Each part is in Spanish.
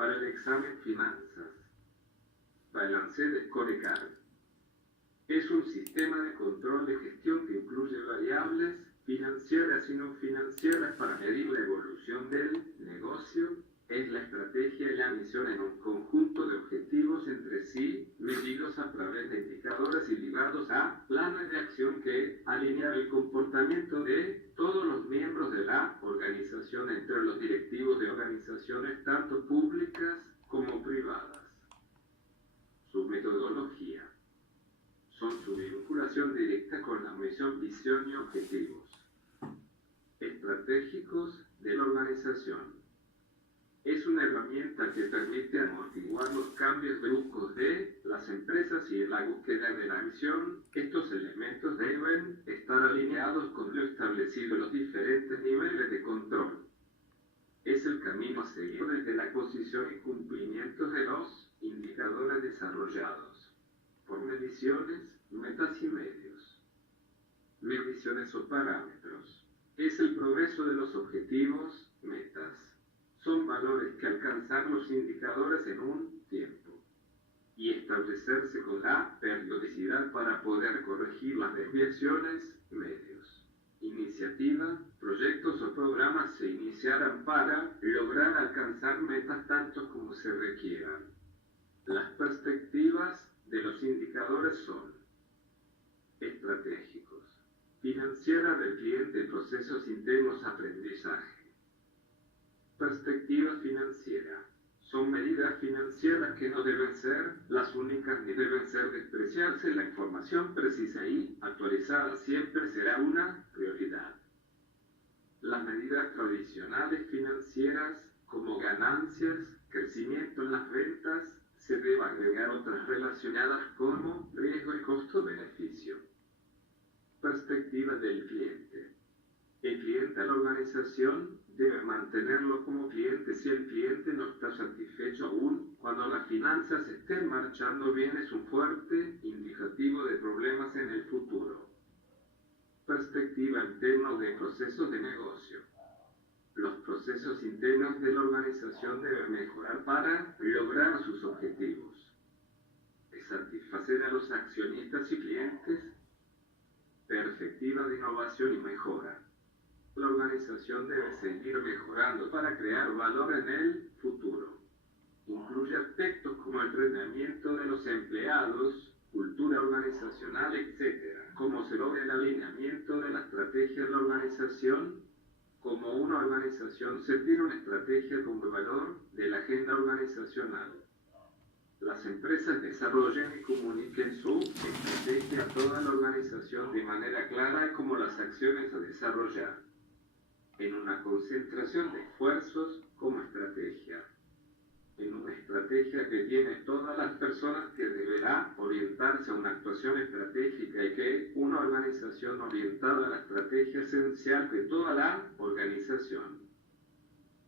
para el examen finanzas. Balance de scorecard. Es un sistema de control de gestión que incluye variables financieras y no financieras para medir la evolución del negocio. Es la estrategia y la misión en un conjunto de objetivos entre sí, medidos a través de indicadores y ligados a planes de acción que alinean el comportamiento de todos los miembros de la organización entre los directivos de organizaciones tanto públicas como privadas. Su metodología son su vinculación directa con la misión, visión y objetivos estratégicos de la organización. Es una herramienta que permite amortiguar los cambios bruscos de las empresas y en la búsqueda de la misión. Estos elementos deben estar alineados con lo establecido en los diferentes niveles de control. Es el camino a seguir desde la posición y cumplimiento de los indicadores desarrollados por mediciones, metas y medios. Mediciones o parámetros. Es el progreso de los objetivos, metas. Son valores que alcanzan los indicadores en un tiempo y establecerse con la periodicidad para poder corregir las desviaciones, medios. Iniciativa, proyectos o programas se iniciarán para lograr alcanzar metas tanto como se requieran. Las perspectivas de los indicadores son estratégicos, financiera del cliente, procesos internos, aprendizaje. Perspectiva financiera. Son medidas financieras que no deben ser las únicas ni deben ser despreciarse. La información precisa y actualizada siempre será una prioridad. Las medidas tradicionales financieras como ganancias, crecimiento en las ventas, se deben agregar otras relacionadas como riesgo y costo-beneficio. Perspectiva del cliente. El cliente a la organización debe mantenerlo como cliente. Si el cliente no está satisfecho aún cuando las finanzas estén marchando bien, es un fuerte indicativo de problemas en el futuro. Perspectiva en términos de procesos de negocio. Los procesos internos de la organización deben mejorar para lograr sus objetivos. Satisfacer a los accionistas y clientes. Perspectiva de innovación y mejora. La organización debe seguir mejorando para crear valor en el futuro. Incluye aspectos como el entrenamiento de los empleados, cultura organizacional, etc. Cómo se logra el alineamiento de la estrategia de la organización. Como una organización se tiene una estrategia como valor de la agenda organizacional. Las empresas desarrollen y comuniquen su estrategia a toda la organización de manera clara y como las acciones a desarrollar. En una concentración de esfuerzos como estrategia. En una estrategia que tiene todas las personas que deberá orientarse a una actuación estratégica y que una organización orientada a la estrategia es esencial de toda la organización.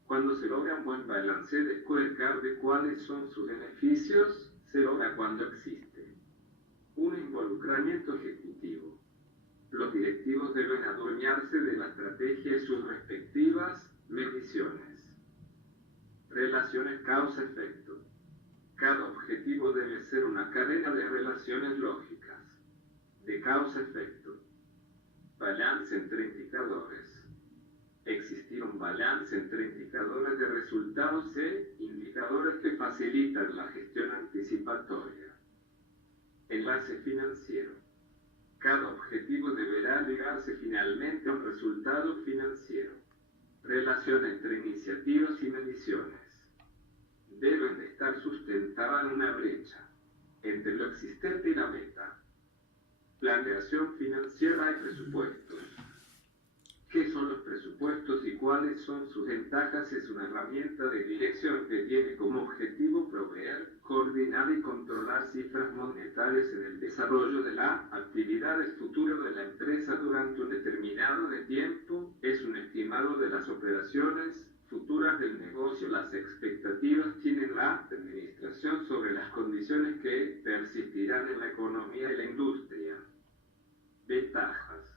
Cuando se logra un buen balance de scorecard de cuáles son sus beneficios, se logra cuando existe un involucramiento ejecutivo. Los directivos deben adueñarse de la estrategia y sus respectivas mediciones. Relaciones causa-efecto. Cada objetivo debe ser una cadena de relaciones lógicas, de causa-efecto. Balance entre indicadores. Existir un balance entre indicadores de resultados e indicadores que facilitan la gestión anticipatoria. Enlace financiero. Cada objetivo deberá ligarse finalmente a un resultado financiero. Relación entre iniciativas y mediciones. Deben de estar sustentadas en una brecha entre lo existente y la meta. Planeación financiera y presupuestos. ¿Qué son los presupuestos y cuáles son sus ventajas? Es una herramienta de dirección que tiene como objetivo proveer, coordinar y controlar cifras monetarias en el desarrollo de las actividades futuras de la empresa durante un determinado de tiempo. Es un estimado de las operaciones futuras del negocio. Las expectativas tienen la administración sobre las condiciones que persistirán en la economía y la industria. Ventajas.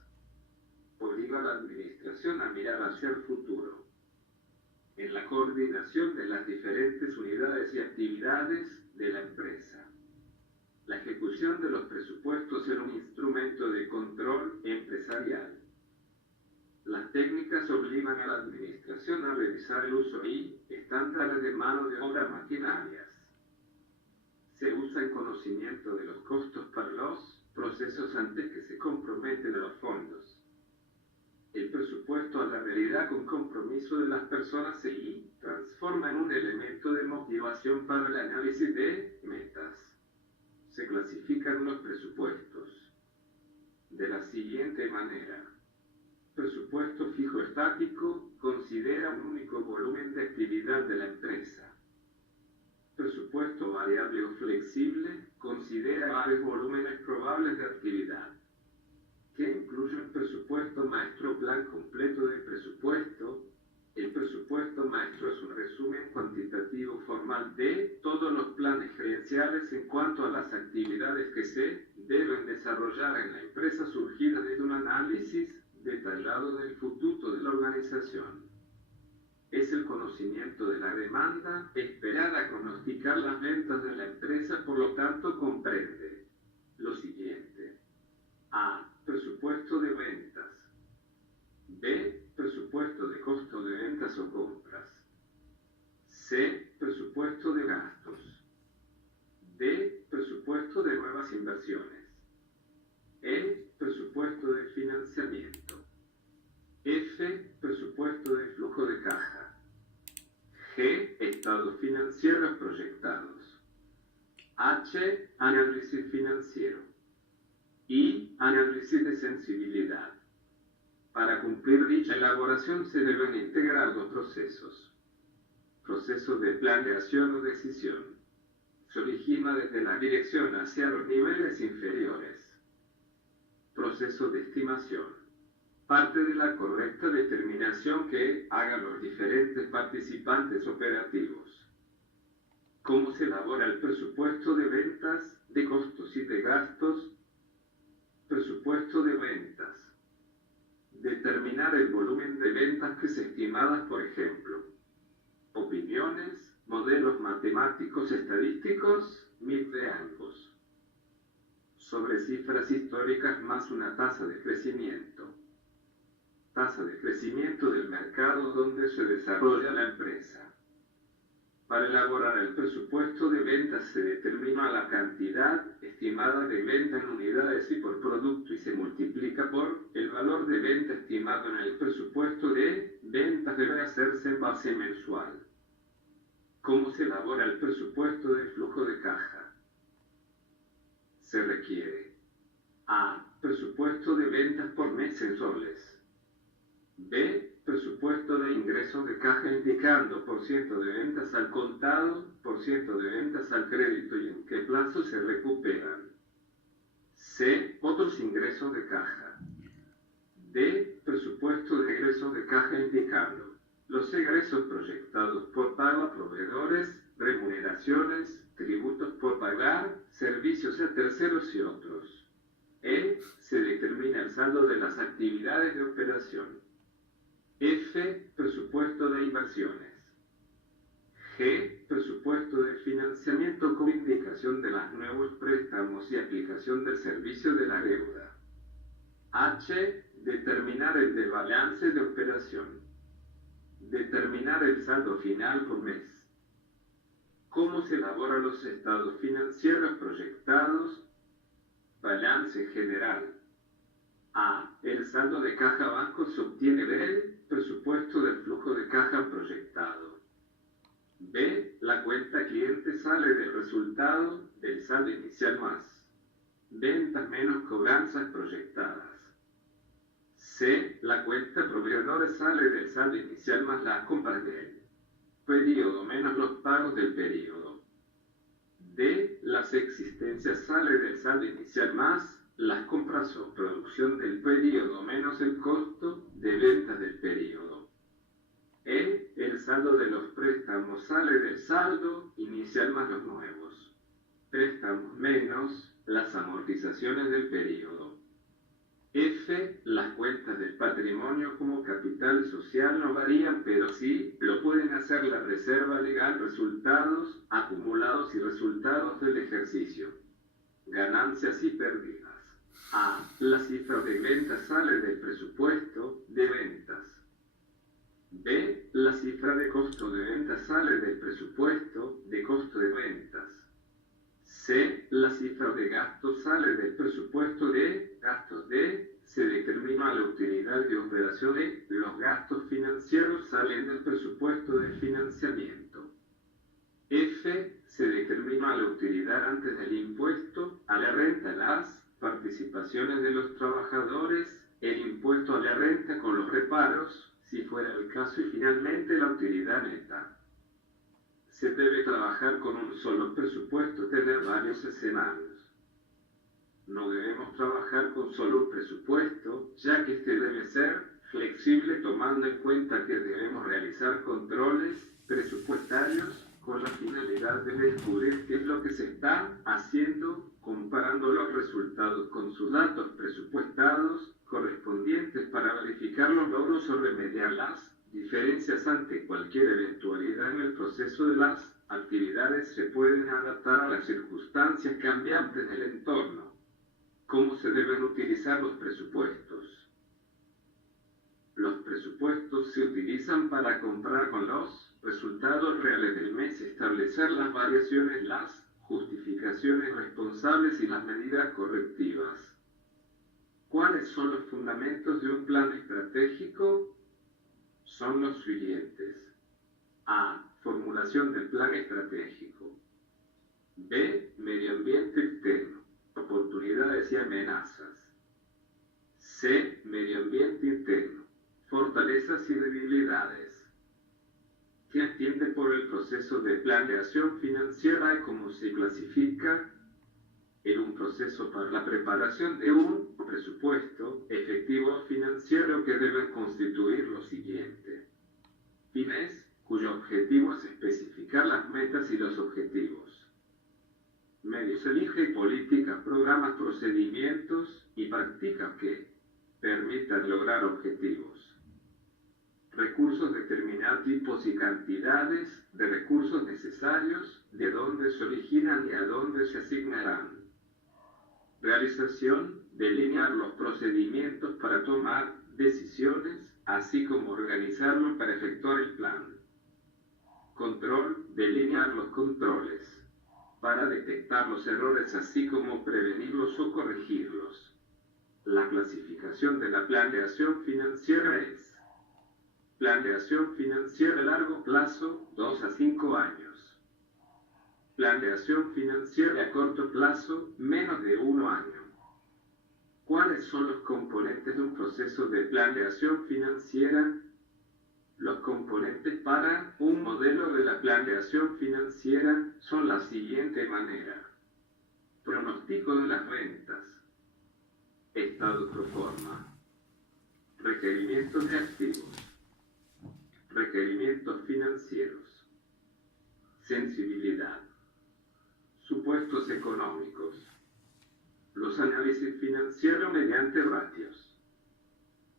Obliga a la administración a mirar hacia el futuro. En la coordinación de las diferentes unidades y actividades de la empresa. La ejecución de los presupuestos era un instrumento de control empresarial. Las técnicas obligan a la administración a revisar el uso y estándares de mano de obra maquinarias. Se usa el conocimiento de los costos para los procesos antes que se comprometen a los fondos. El presupuesto a la realidad con compromiso de las personas se transforma en un elemento de motivación para el análisis de metas. Se clasifican los presupuestos de la siguiente manera. Presupuesto fijo estático considera un único volumen de actividad de la empresa. Presupuesto variable o flexible considera varios volúmenes probables de actividad, que incluye un presupuesto maestro o plan completo de presupuesto. El presupuesto maestro es un resumen cuantitativo formal de todos los planes gerenciales en cuanto a las actividades que se deben desarrollar en la empresa surgidas de un análisis detallado del futuro de la organización. Es el conocimiento de la demanda esperada a pronosticar las ventas de la empresa, por lo tanto comprende lo siguiente. A. Presupuesto de ventas. B. Presupuesto de costo de ventas o compras. C. Presupuesto de gastos. D. Presupuesto de nuevas inversiones. E. Presupuesto de financiamiento. F. Presupuesto de flujo de caja. G. Estados financieros proyectados. H. Análisis financiero. I. Análisis de sensibilidad. Para cumplir dicha elaboración se deben integrar dos procesos. Proceso de planeación o decisión. Se origina desde la dirección hacia los niveles inferiores. Proceso de estimación. Parte de la correcta determinación que hagan los diferentes participantes operativos. ¿Cómo se elabora el presupuesto de ventas, de costos y de gastos? Presupuesto de ventas. Determinar el volumen de ventas que se estimadas, por ejemplo. Opiniones, modelos matemáticos estadísticos, mix de ambos. Sobre cifras históricas más una tasa de crecimiento. Tasa de crecimiento del mercado donde se desarrolla la empresa. Para elaborar el presupuesto de ventas se determina la cantidad estimada de venta en unidades y por producto y se multiplica por el valor de venta estimado en el presupuesto de ventas. Debe hacerse en base mensual. ¿Cómo se elabora el presupuesto de flujo de caja? Se requiere A. Presupuesto de ventas por mes en soles. B. Presupuesto de ingresos de caja indicando % de ventas al contado, % de ventas al crédito y en qué plazo se recuperan. C. Otros ingresos de caja. D. Presupuesto de egresos de caja indicando los egresos proyectados por pago a proveedores, remuneraciones, tributos por pagar, servicios a terceros y otros. E. Se determina el saldo de las actividades de operación. F. Presupuesto de inversiones. G. Presupuesto de financiamiento con indicación de los nuevos préstamos y aplicación del servicio de la deuda. H. Determinar el de balance de operación. Determinar el saldo final por mes. ¿Cómo se elaboran los estados financieros proyectados? Balance general. A. El saldo de caja banco se obtiene del presupuesto del flujo de caja proyectado. B. La cuenta cliente sale del resultado del saldo inicial más ventas menos cobranzas proyectadas. C. La cuenta proveedores sale del saldo inicial más las compras del periodo menos los pagos del periodo. D. Las existencias sale del saldo inicial más las compras o producción del periodo menos el costo de ventas del periodo. E. El saldo de los préstamos sale del saldo inicial más los nuevos préstamos menos las amortizaciones del periodo. F. Las cuentas del patrimonio como capital social no varían, pero sí lo pueden hacer la reserva legal, resultados acumulados y resultados del ejercicio. Ganancias y pérdidas. A. La cifra de ventas sale del presupuesto de ventas. B. La cifra de costo de ventas sale del presupuesto de costo de ventas. C. La cifra de gastos sale del presupuesto de gastos. D. Se determina la utilidad de operaciones. Los gastos financieros salen del presupuesto de financiamiento. F. Se determina la utilidad antes del impuesto a la renta, las participaciones de los trabajadores, el impuesto a la renta con los reparos, si fuera el caso, y finalmente la utilidad neta. Se debe trabajar con un solo presupuesto, tener varios escenarios. No debemos trabajar con solo un presupuesto, ya que este debe ser flexible tomando en cuenta que debemos realizar controles presupuestarios con la finalidad de descubrir qué es lo que se está haciendo, comparando los resultados con sus datos presupuestados correspondientes para verificar los logros o remediar las diferencias ante cualquier eventualidad en el proceso de las actividades. Se pueden adaptar a las circunstancias cambiantes del entorno. ¿Cómo se deben utilizar los presupuestos? Los presupuestos se utilizan para comparar con los resultados reales del mes, establecer las variaciones, las justificaciones responsables y las medidas correctivas. ¿Cuáles son los fundamentos de un plan estratégico? Son los siguientes. A. Formulación del plan estratégico. B. Medio ambiente externo, oportunidades y amenazas. C. Medio ambiente interno, fortalezas y debilidades. ¿Qué entiende por el proceso de planeación financiera y cómo se clasifica? En un proceso para la preparación de un presupuesto efectivo financiero que debe constituir lo siguiente. Fines, cuyo objetivo es especificar las metas y los objetivos. Medios, elige políticas, programas, procedimientos y prácticas que permitan lograr objetivos. Recursos, determinar tipos y cantidades de recursos necesarios, de dónde se originan y a dónde se asignarán. Realización, delinear los procedimientos para tomar decisiones, así como organizarlos para efectuar el plan. Control, delinear los controles, para detectar los errores así como prevenirlos o corregirlos. La clasificación de la planeación financiera es: planeación financiera a largo plazo, 2 a 5 años. Planeación financiera a corto plazo, menos de 1 año. ¿Cuáles son los componentes de un proceso de planeación financiera? Los componentes para un modelo de la planeación financiera son la siguiente manera. Pronóstico de las rentas. Estado pro forma. Requerimientos de activos. Requerimientos financieros. Sensibilidad. Supuestos económicos. Los análisis financieros mediante ratios.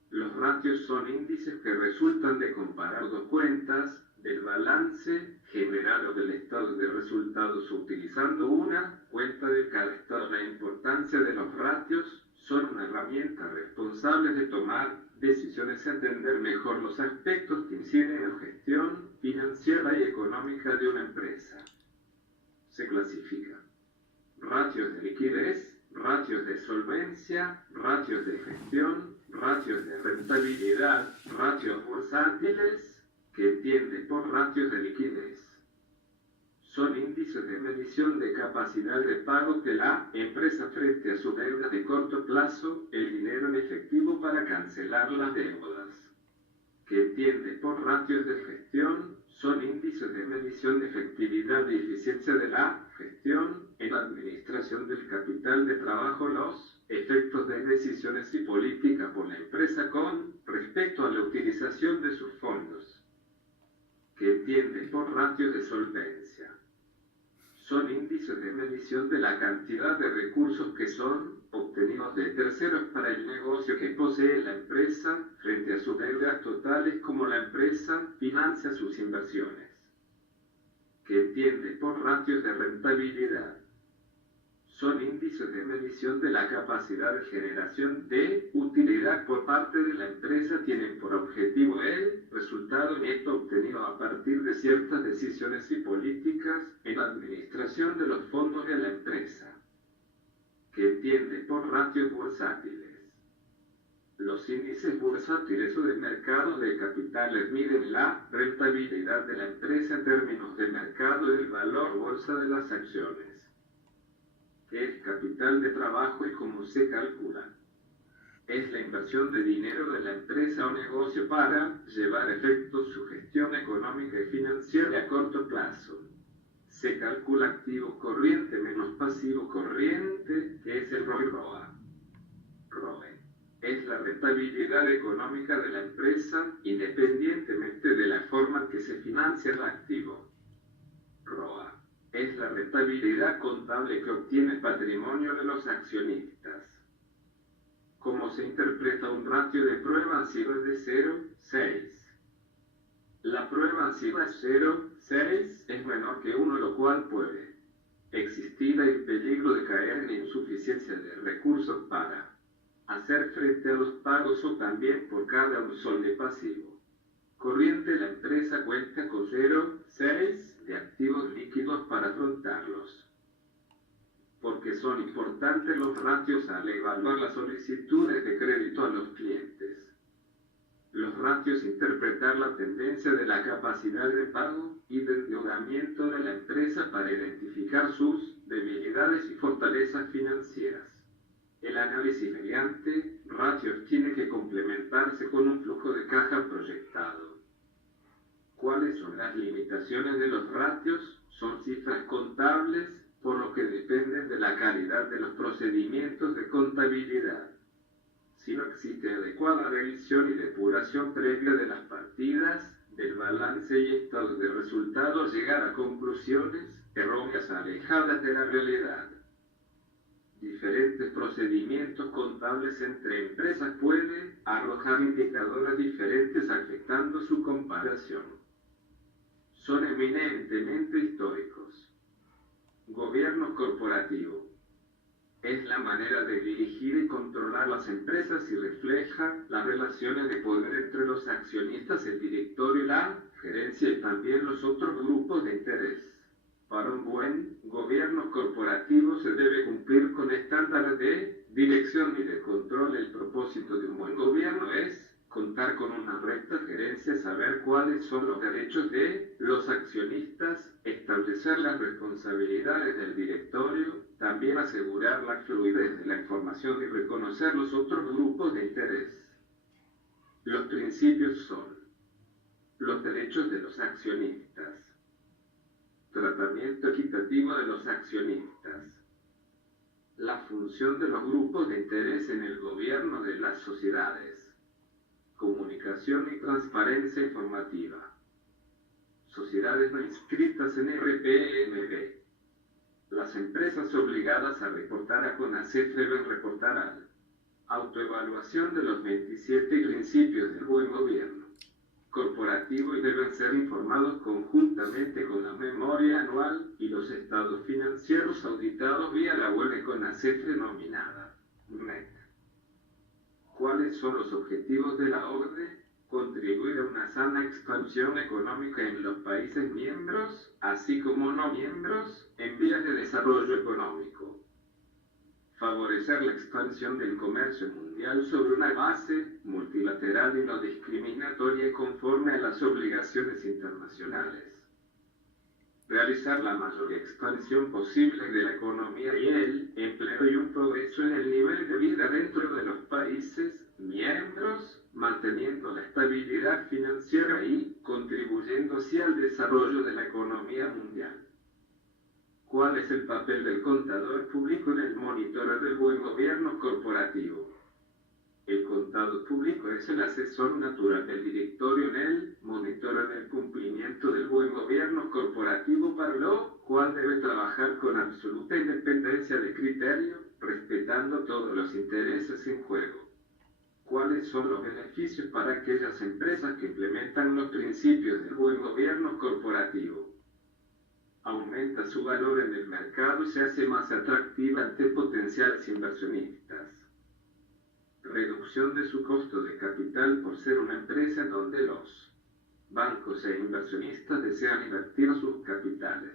Los ratios son índices que resultan de comparar dos cuentas del balance general o del estado de resultados utilizando una cuenta de cada estado. La importancia de los ratios son una herramienta responsable de tomar decisiones y entender mejor los aspectos que inciden en la gestión financiera y económica de una empresa. Se clasifica ratios de liquidez, ratios de solvencia, ratios de gestión, ratios de rentabilidad, ratios bursátiles, que entiende por ratios de liquidez. Son índices de medición de capacidad de pago de la empresa frente a su deuda de corto plazo, el dinero en efectivo para cancelar las deudas. Que entiende por ratios de gestión, son índices de medición de efectividad y eficiencia de la gestión en la administración del capital de trabajo, los efectos de decisiones y políticas por la empresa con respecto a la utilización de sus fondos. Que entiende por ratios de solvencia. Son índices de medición de la cantidad de recursos que son obtenidos pagos de terceros para el negocio que posee la empresa frente a sus deudas totales, como la empresa financia sus inversiones. ¿Qué entiende por ratios de rentabilidad? Son índices de medición de la capacidad de generación de utilidad por parte de la empresa. Tienen por objetivo el resultado neto obtenido a partir de ciertas decisiones y políticas en la administración de los fondos de la empresa. ¿Qué entiende por ratios bursátiles? Los índices bursátiles o de mercado de capitales miden la rentabilidad de la empresa en términos de mercado y el valor bolsa de las acciones. ¿Qué es capital de trabajo y cómo se calcula? Es la inversión de dinero de la empresa o negocio para llevar a efecto su gestión económica y financiera a corto plazo. Se calcula activo corriente menos pasivo corriente, que es el ROI-ROA. ROE es la rentabilidad económica de la empresa independientemente de la forma en que se financia el activo. ROA es la rentabilidad contable que obtiene el patrimonio de los accionistas. ¿Cómo se interpreta un ratio de prueba ANSIVA de 0,6? La prueba ANSIVA 0,6 es menor que 1, lo cual puede existir el peligro de caer en insuficiencia de recursos para hacer frente a los pagos o también por cada un sol de pasivo corriente. La empresa cuenta con 0,6 de activos líquidos para afrontarlos. ¿Por qué son importantes los ratios al evaluar las solicitudes de crédito a los clientes? Los ratios interpretan la tendencia de la capacidad de pago y de endeudamiento de la empresa para identificar sus debilidades y fortalezas financieras. El análisis mediante ratios tiene que complementarse con un flujo de caja proyectado. ¿Cuáles son las limitaciones de los ratios? Son cifras contables, por lo que dependen de la calidad de los procedimientos de contabilidad. Si no existe adecuada revisión y depuración previa de las partidas, del balance y estado de resultados, llegar a conclusiones erróneas alejadas de la realidad. Diferentes procedimientos contables entre empresas pueden arrojar indicadores diferentes afectando su comparación. Son eminentemente históricos. Gobierno corporativo. Es la manera de dirigir y controlar las empresas y refleja las relaciones de poder entre los accionistas, el directorio, la gerencia y también los otros grupos de interés. Para un buen gobierno corporativo se debe cumplir con estándares de dirección y de control. El propósito de un buen gobierno es contar con una recta gerencia, saber cuáles son los derechos de los accionistas, establecer las responsabilidades del directorio, también asegurar la fluidez de la información y reconocer los otros grupos de interés. Los principios son los derechos de los accionistas, tratamiento equitativo de los accionistas, la función de los grupos de interés en el gobierno de las sociedades, comunicación y transparencia informativa, sociedades no inscritas en RPMB. Las empresas obligadas a reportar a CONACEF deben reportar al autoevaluación de los 27 principios del buen gobierno corporativo y deben ser informados conjuntamente con la memoria anual y los estados financieros auditados vía la web de CONACEF denominada MEC. ¿Cuáles son los objetivos de la OCDE? Contribuir a una sana expansión económica en los países miembros, así como no miembros, en vías de desarrollo económico. Favorecer la expansión del comercio mundial sobre una base multilateral y no discriminatoria conforme a las obligaciones internacionales. Realizar la mayor expansión posible de la economía y el empleo y un progreso en el nivel de vida dentro de los países miembros, manteniendo la estabilidad financiera y contribuyendo así al desarrollo de la economía mundial. ¿Cuál es el papel del contador público en el monitoreo del buen gobierno corporativo? El contador público es el asesor natural del directorio en el monitoreo del cumplimiento del buen gobierno corporativo, para lo cual debe trabajar con absoluta independencia de criterio, respetando todos los intereses en juego. ¿Cuáles son los beneficios para aquellas empresas que implementan los principios del buen gobierno corporativo? Aumenta su valor en el mercado y se hace más atractiva ante potenciales inversionistas. Reducción de su costo de capital por ser una empresa donde los bancos e inversionistas desean invertir sus capitales.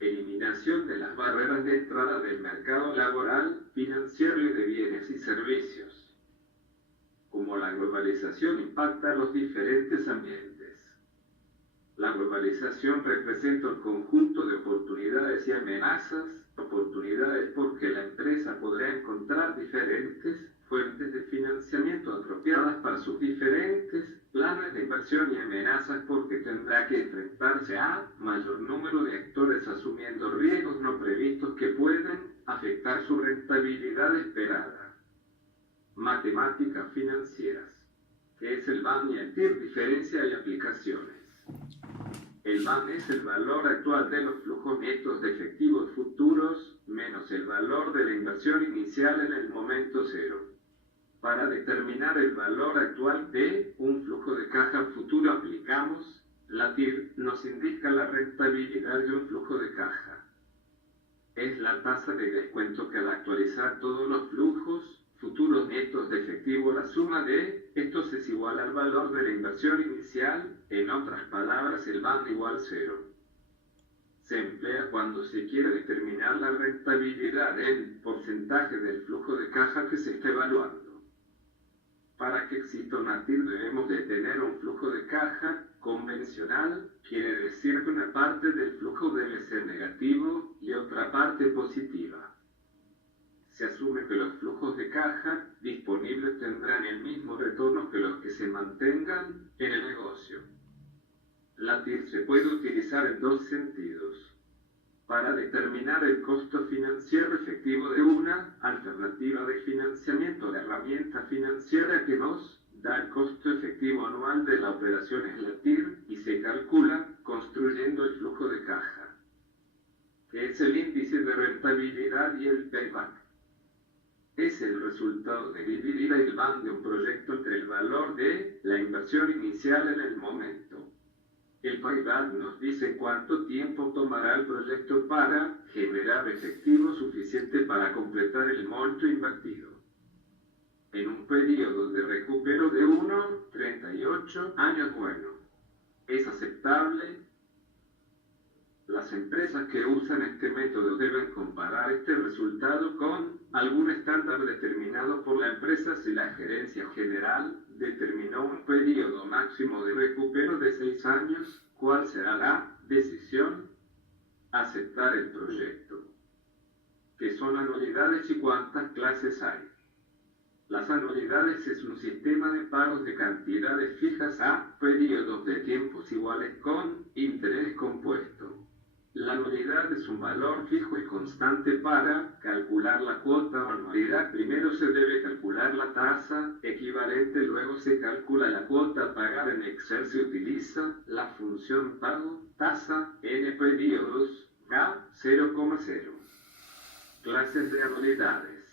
Eliminación de las barreras de entrada del mercado laboral, financiero y de bienes y servicios. Como la globalización impacta a los diferentes ambientes. La globalización representa un conjunto de oportunidades y amenazas. Oportunidades porque la empresa podrá encontrar diferentes fuentes de financiamiento apropiadas para sus diferentes planes de inversión, y amenazas porque tendrá que enfrentarse a mayor número de actores asumiendo riesgos no previstos que pueden afectar su rentabilidad esperada. Matemáticas financieras. ¿Qué es el BAN y el TIR? Diferencia y aplicaciones. El BAN es el valor actual de los flujos netos de efectivos futuros menos el valor de la inversión inicial en el momento cero. Para determinar el valor actual de un flujo de caja futuro aplicamos la TIR. Nos indica la rentabilidad de un flujo de caja. Es la tasa de descuento que al actualizar todos los flujos futuros netos de efectivo, la suma de estos es igual al valor de la inversión inicial. En otras palabras, el BAN igual 0. Se emplea cuando se quiere determinar la rentabilidad en porcentaje del flujo de caja que se está evaluando. Para que exista una TIR debemos de tener un flujo de caja convencional, quiere decir que una parte del flujo debe ser negativo y otra parte positiva. Se asume que los flujos de caja disponibles tendrán el mismo retorno que los que se mantengan en el negocio. La TIR se puede utilizar en dos sentidos. Para determinar el costo financiero efectivo de una alternativa de financiamiento, la herramienta financiera que nos da el costo efectivo anual de la operación es la TIR y se calcula construyendo el flujo de caja, que es el índice de rentabilidad, y el payback es el resultado de dividir el BAN de un proyecto entre el valor de la inversión inicial en el momento. El payback nos dice cuánto tiempo tomará el proyecto para generar efectivo suficiente para completar el monto invertido. En un periodo de recupero de 38 años, bueno, es aceptable. Las empresas que usan este método deben comparar este resultado con algún estándar determinado por la empresa. Si la gerencia general determinó un periodo máximo de recupero de 6 años, ¿cuál será la decisión? Aceptar el proyecto. ¿Qué son anualidades y cuántas clases hay? Las anualidades es un sistema de pagos de cantidades fijas a periodos de tiempos iguales con interés compuesto. La anualidad es un valor fijo y constante. Para calcular la cuota o anualidad, primero se debe calcular la tasa equivalente, luego se calcula la cuota a pagar. En Excel se utiliza la función pago tasa n periodos a 0,0. Clases de anualidades.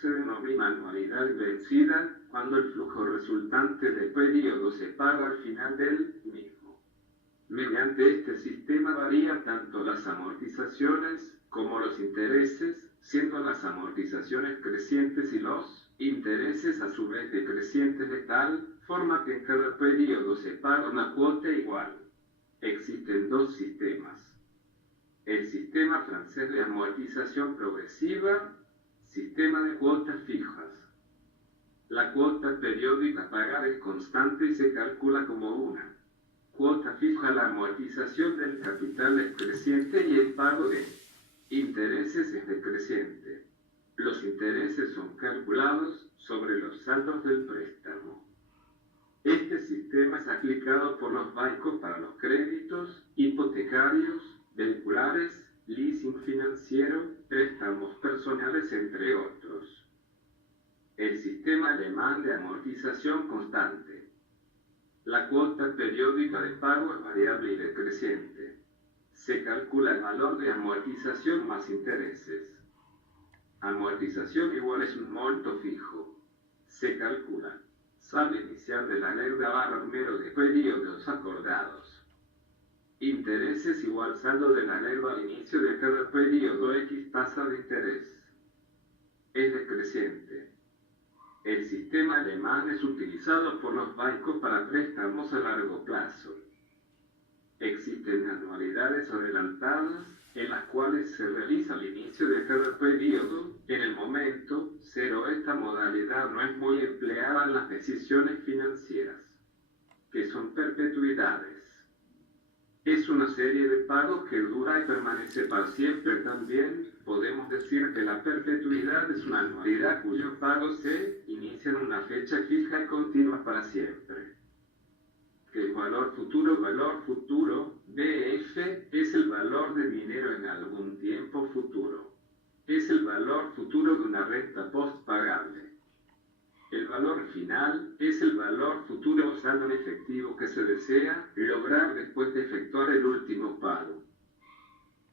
Se denomina anualidad vencida cuando el flujo resultante del periodo se paga al final del mismo. Mediante este sistema varían tanto las amortizaciones como los intereses, siendo las amortizaciones crecientes y los intereses a su vez decrecientes, de tal forma que en cada periodo se paga una cuota igual. Existen dos sistemas. El sistema francés de amortización progresiva, sistema de cuotas fijas. La cuota periódica a pagar es constante y se calcula como una cuota fija. La amortización del capital es creciente y el pago de intereses es decreciente. Los intereses son calculados sobre los saldos del préstamo. Este sistema es aplicado por los bancos para los créditos hipotecarios, vehiculares, leasing financiero, préstamos personales, entre otros. El sistema alemán de amortización constante. La cuota periódica de pago es variable y decreciente. Se calcula el valor de amortización más intereses. Amortización igual es un monto fijo. Se calcula. Saldo inicial de la deuda barra número de periodos acordados. Intereses igual saldo de la deuda al inicio de cada periodo X tasa de interés. Es decreciente. El sistema alemán es utilizado por los bancos para préstamos a largo plazo. Existen anualidades adelantadas, en las cuales se realiza al inicio de cada periodo. En el momento cero esta modalidad no es muy empleada en las decisiones financieras, que son perpetuidades. Es una serie de pagos que dura y permanece para siempre. También podemos decir que la perpetuidad es una anualidad cuyos pagos se inician en una fecha fija y continua para siempre. Que el valor futuro, BF, es el valor de dinero en algún tiempo futuro. Es el valor futuro de una renta postpagable. El valor final es el valor futuro o saldo en efectivo que se desea lograr después de efectuar el último pago.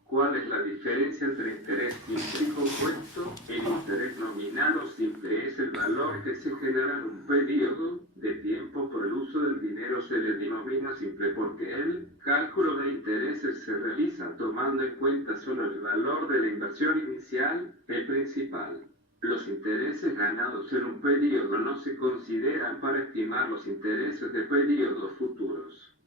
¿Cuál es la diferencia entre interés simple y compuesto? El interés nominal o simple es el valor que se genera en un periodo de tiempo por el uso del dinero. Se le denomina simple porque el cálculo de intereses se realiza tomando en cuenta solo el valor de la inversión inicial, el principal. Los intereses ganados en un periodo no se consideran para estimar los intereses de periodos futuros.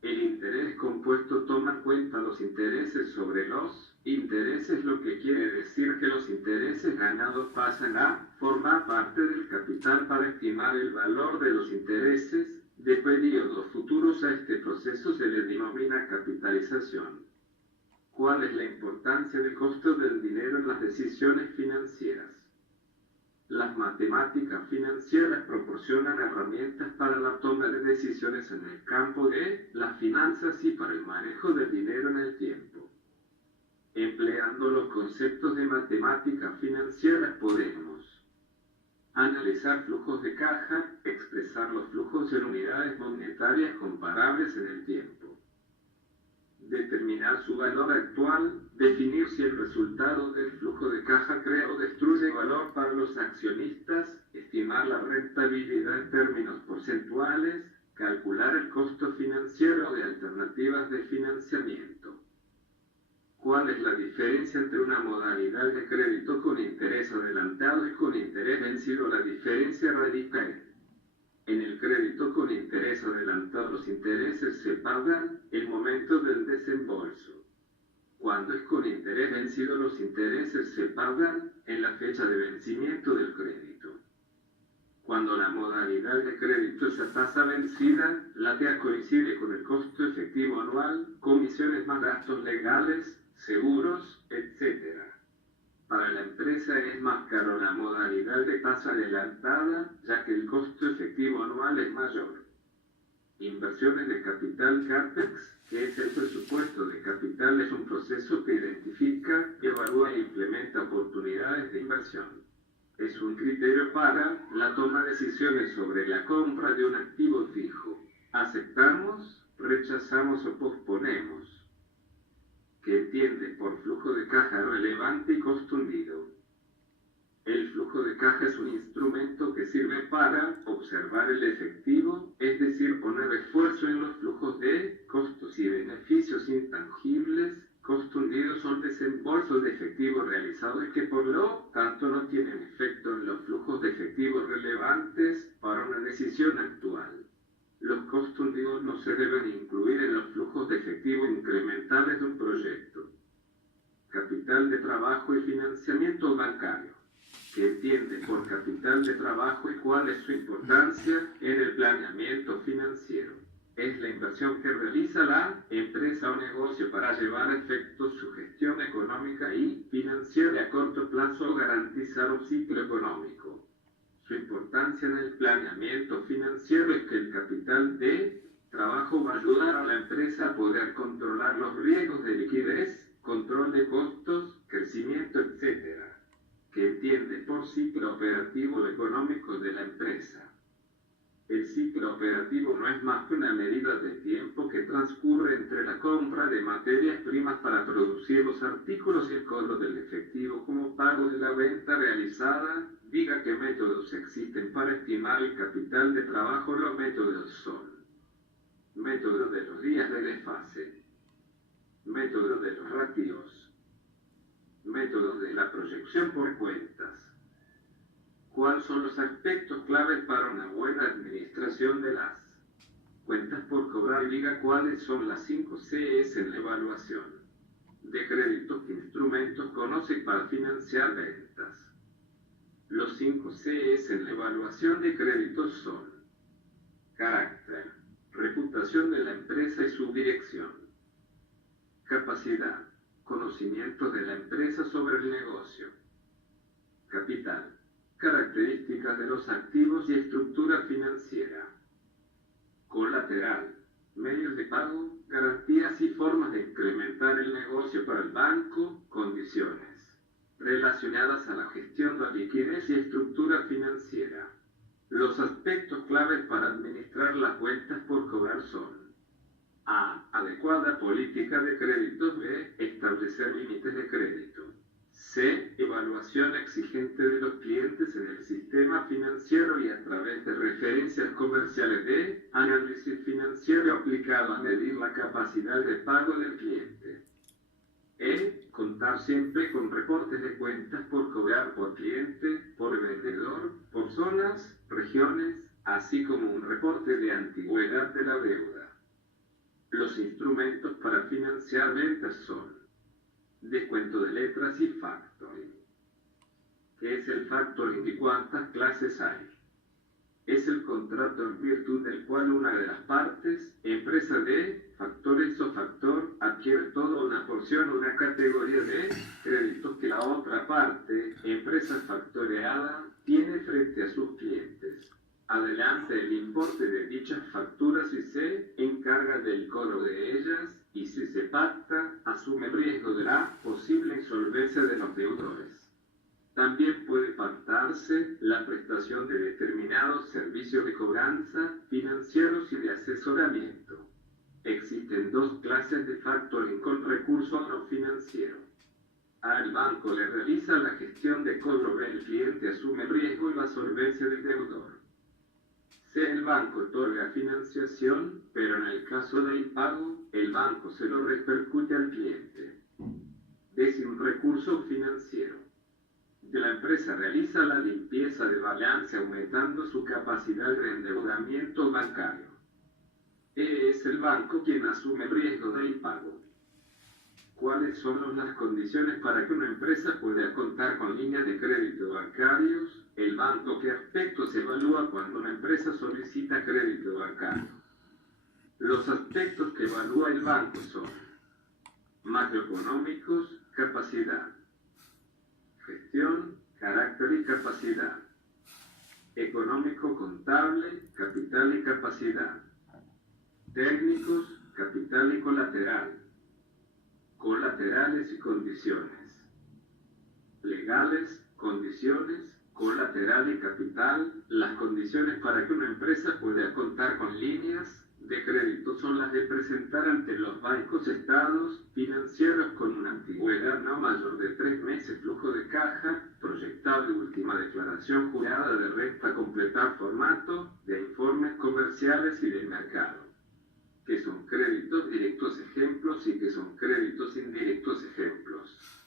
El interés compuesto toma en cuenta los intereses sobre los intereses, lo que quiere decir que los intereses ganados pasan a formar parte del capital para estimar el valor de los intereses de periodos futuros. A este proceso se le denomina capitalización. ¿Cuál es la importancia del costo del dinero en las decisiones financieras? Las matemáticas financieras proporcionan herramientas para la toma de decisiones en el campo de las finanzas y para el manejo del dinero en el tiempo. Empleando los conceptos de matemáticas financieras podemos analizar flujos de caja, expresar los flujos en unidades monetarias comparables en el tiempo, determinar su valor actual, definir si el resultado del flujo de caja crea o destruye valor para los accionistas, estimar la rentabilidad en términos porcentuales, calcular el costo financiero de alternativas de financiamiento. ¿Cuál es la diferencia entre una modalidad de crédito con interés adelantado y con interés vencido? La diferencia radica en el crédito con interés adelantado. Los intereses se pagan en el momento del desembolso. Cuando es con interés vencido, los intereses se pagan en la fecha de vencimiento del crédito. Cuando la modalidad de crédito es a tasa vencida, la TEA coincide con el costo efectivo anual, comisiones más gastos legales, seguros, etc. Para la empresa es más caro la modalidad de tasa adelantada, ya que el costo efectivo anual es mayor. Inversiones de capital CAPEX, que es el presupuesto de capital, es un proceso que identifica, evalúa e implementa oportunidades de inversión. Es un criterio para la toma de decisiones sobre la compra de un activo fijo. Aceptamos, rechazamos o posponemos. Que entiende por flujo de caja relevante y costo hundido. El flujo de caja es un instrumento que sirve para observar el efectivo, es decir, poner esfuerzo en los flujos de costos y beneficios intangibles. Costo hundido son desembolsos de efectivo realizados que por lo tanto no tienen efecto en los flujos de efectivo relevantes para una decisión actual. Los costos hundidos no se deben incluir en los flujos de efectivo incrementales de un proyecto. Capital de trabajo y financiamiento bancario. ¿Qué entiende por capital de trabajo y cuál es su importancia en el planeamiento financiero? Es la inversión que realiza la empresa o negocio para llevar a efecto su gestión económica y financiera a corto plazo o garantizar un ciclo económico. Su importancia en el planeamiento financiero es que el capital de trabajo va a ayudar a la empresa a poder controlar los riesgos de liquidez, control de costos, crecimiento, etc. Que entiende por ciclo operativo económico de la empresa. El ciclo operativo no es más que una medida de tiempo que transcurre entre la compra de materias primas para producir los artículos y el cobro del efectivo como pago de la venta realizada. Diga qué métodos existen para estimar el capital de trabajo. Los métodos son: método de los días de desfase, método de los ratios, método de la proyección por cuentas. ¿Cuáles son los aspectos claves para una buena administración de las cuentas por cobrar? Diga cuáles son las 5 Cs en la evaluación de créditos que instrumentos conoce para financiar ventas. Los 5 Cs en la evaluación de créditos son: carácter, reputación de la empresa y su dirección; capacidad, conocimiento de la empresa sobre el negocio; capital, características de los activos y estructura financiera; colateral, medios de pago, garantías y formas de incrementar el negocio para el banco; condiciones relacionadas a la gestión de liquidez y estructura financiera. Los aspectos claves para administrar las cuentas por cobrar son: A. Adecuada política de créditos. B. Establecer límites de crédito. C. Evaluación exigente de los clientes en el sistema financiero y a través de referencias comerciales. D. Análisis financiero aplicado a medir la capacidad de pago del cliente. E. Contar siempre con reportes de cuentas por cobrar por cliente, por vendedor, por zonas, regiones, así como un reporte de antigüedad de la deuda. Los instrumentos para financiar ventas son: descuento de letras y factoring. ¿Qué es el factoring y cuántas clases hay? Es el contrato en virtud del cual una de las partes, empresa de factores o factor, adquiere toda una porción o una categoría de créditos que la otra parte, empresa factoreada, tiene frente a sus clientes. Adelante el importe de dichas facturas y se encarga del cobro de ellas, y si se pacta, asume el riesgo de la posible insolvencia de los deudores. También puede pactarse la prestación de determinados servicios de cobranza, financieros y de asesoramiento. Existen 2 clases de factoring con recurso no financiero. A. El banco le realiza la gestión de cobro. B. El cliente asume el riesgo y la solvencia del deudor. C. El banco otorga financiación, pero en el caso de impago, el banco se lo repercute al cliente. D. Si un recurso financiero de la empresa realiza la limpieza de balance aumentando su capacidad de endeudamiento bancario. E. Es el banco quien asume el riesgo del impago. ¿Cuáles son las condiciones para que una empresa pueda contar con líneas de crédito bancarios? El banco. ¿Qué aspectos evalúa cuando una empresa solicita crédito bancario? Los aspectos que evalúa el banco son: macroeconómicos, capacidad; gestión, carácter y capacidad; económico contable, capital y capacidad; técnicos, capital y colateral; colaterales y condiciones; legales, condiciones, colateral y capital. Las condiciones para que una empresa pueda contar con líneas de crédito son las de presentar ante los bancos estados financieros con una antigüedad no mayor de 3 meses, flujo de caja proyectable, última declaración jurada de renta, completar formato de informes comerciales y del mercado. ¿Qué son créditos directos ejemplos y qué son créditos indirectos ejemplos?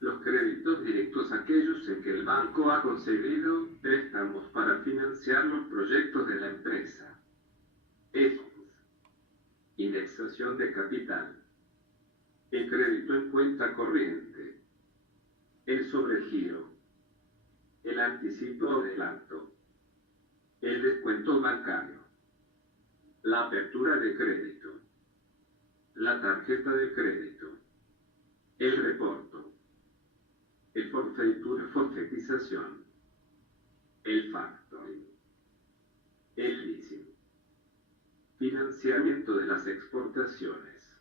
Los créditos directos, aquellos en que el banco ha concedido préstamos para financiar los proyectos de la empresa. Indexación de capital, el crédito en cuenta corriente, el sobregiro, el anticipo o adelanto, el descuento bancario, la apertura de crédito, la tarjeta de crédito, el reporto, el forfetización, el factoring, el leasing, financiamiento de las exportaciones,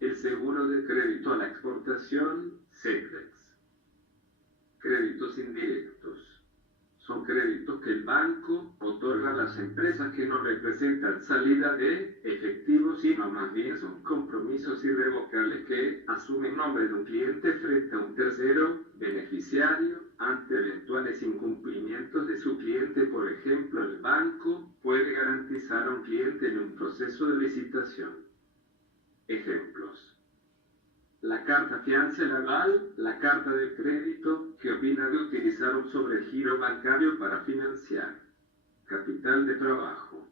el seguro de crédito a la exportación, SECREX. Créditos indirectos son créditos que el banco otorga a las empresas que no representan salida de efectivo, sino más bien son compromisos irrevocables que asumen en nombre de un cliente frente a un tercero beneficiario ante eventuales incumplimientos de su cliente. Por ejemplo, el banco puede garantizar a un cliente en un proceso de licitación. Ejemplos: la carta fianza, el aval, la carta de crédito que opina de utilizar un sobregiro bancario para financiar capital de trabajo.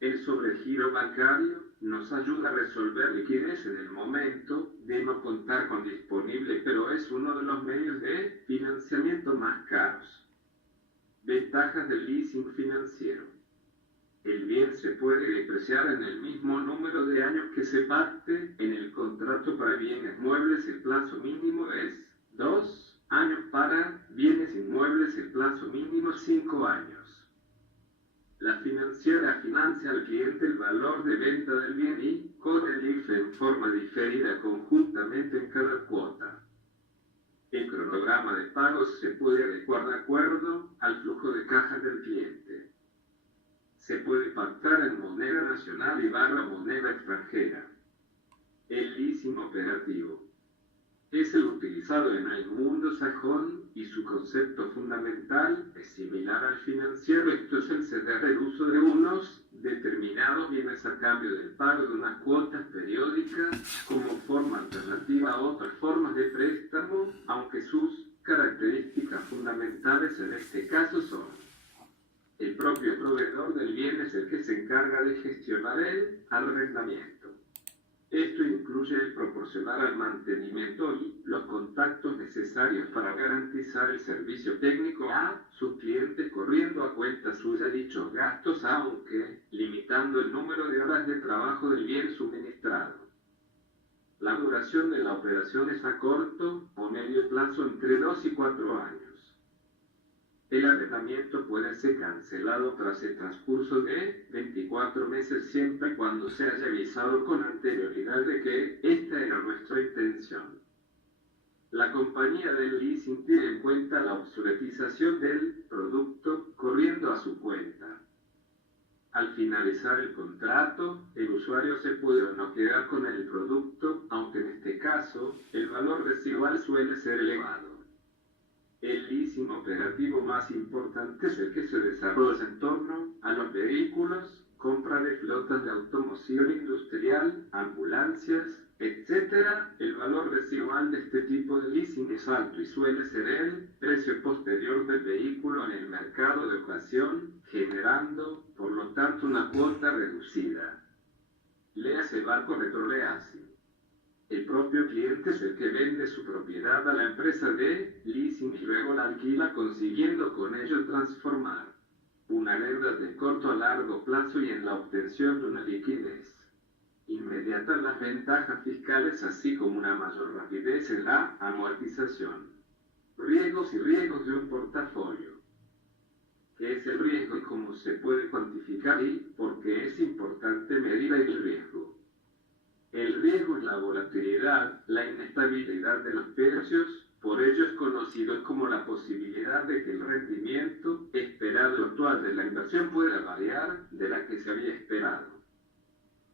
El sobregiro bancario nos ayuda a resolver liquidez en el momento de no contar con disponible, pero es uno de los medios de financiamiento más caros. Ventajas del leasing financiero: el bien se puede depreciar en el mismo número de años que se pacte en el contrato. Para bienes muebles el plazo mínimo es 2 años, para bienes inmuebles el plazo mínimo es 5 años. La financiera financia al cliente el valor de venta del bien y cobra el IFE en forma diferida conjuntamente en cada cuota. El cronograma de pagos se puede adecuar de acuerdo al flujo de caja del cliente. Se puede pactar en moneda nacional y moneda extranjera. El leasing operativo es el utilizado en el mundo sajón y su concepto fundamental es similar al financiero. Esto es el ceder el uso de unos determinados bienes a cambio del pago de unas cuotas periódicas como forma alternativa a otras formas de préstamo, aunque sus características fundamentales en este caso son: el propio proveedor del bien es el que se encarga de gestionar el arrendamiento. Esto incluye el proporcionar al mantenimiento y los contactos necesarios para garantizar el servicio técnico a sus clientes, corriendo a cuenta suya dichos gastos, aunque limitando el número de horas de trabajo del bien suministrado. La duración de la operación es a corto o medio plazo, entre 2 y 4 años. El arrendamiento puede ser cancelado tras el transcurso de 24 meses siempre y cuando se haya avisado con anterioridad de que esta era nuestra intención. La compañía del leasing tiene en cuenta la obsoletización del producto corriendo a su cuenta. Al finalizar el contrato, el usuario se puede o no quedar con el producto, aunque en este caso el valor residual suele ser elevado. El leasing operativo más importante es el que se desarrolla en torno a los vehículos, compra de flotas de automoción industrial, ambulancias, etc. El valor residual de este tipo de leasing es alto y suele ser el precio posterior del vehículo en el mercado de ocasión, generando, por lo tanto, una cuota reducida. Léase barco retroleasing. El propio cliente es el que vende su propiedad a la empresa de leasing y luego la alquila, consiguiendo con ello transformar una deuda de corto a largo plazo y en la obtención de una liquidez inmediata. Las ventajas fiscales, así como una mayor rapidez en la amortización. Riesgos y riesgos de un portafolio. ¿Qué es el riesgo y cómo se puede cuantificar y por qué es importante medir el riesgo? El riesgo es la volatilidad, la inestabilidad de los precios, por ello es conocido como la posibilidad de que el rendimiento esperado actual de la inversión pueda variar de la que se había esperado.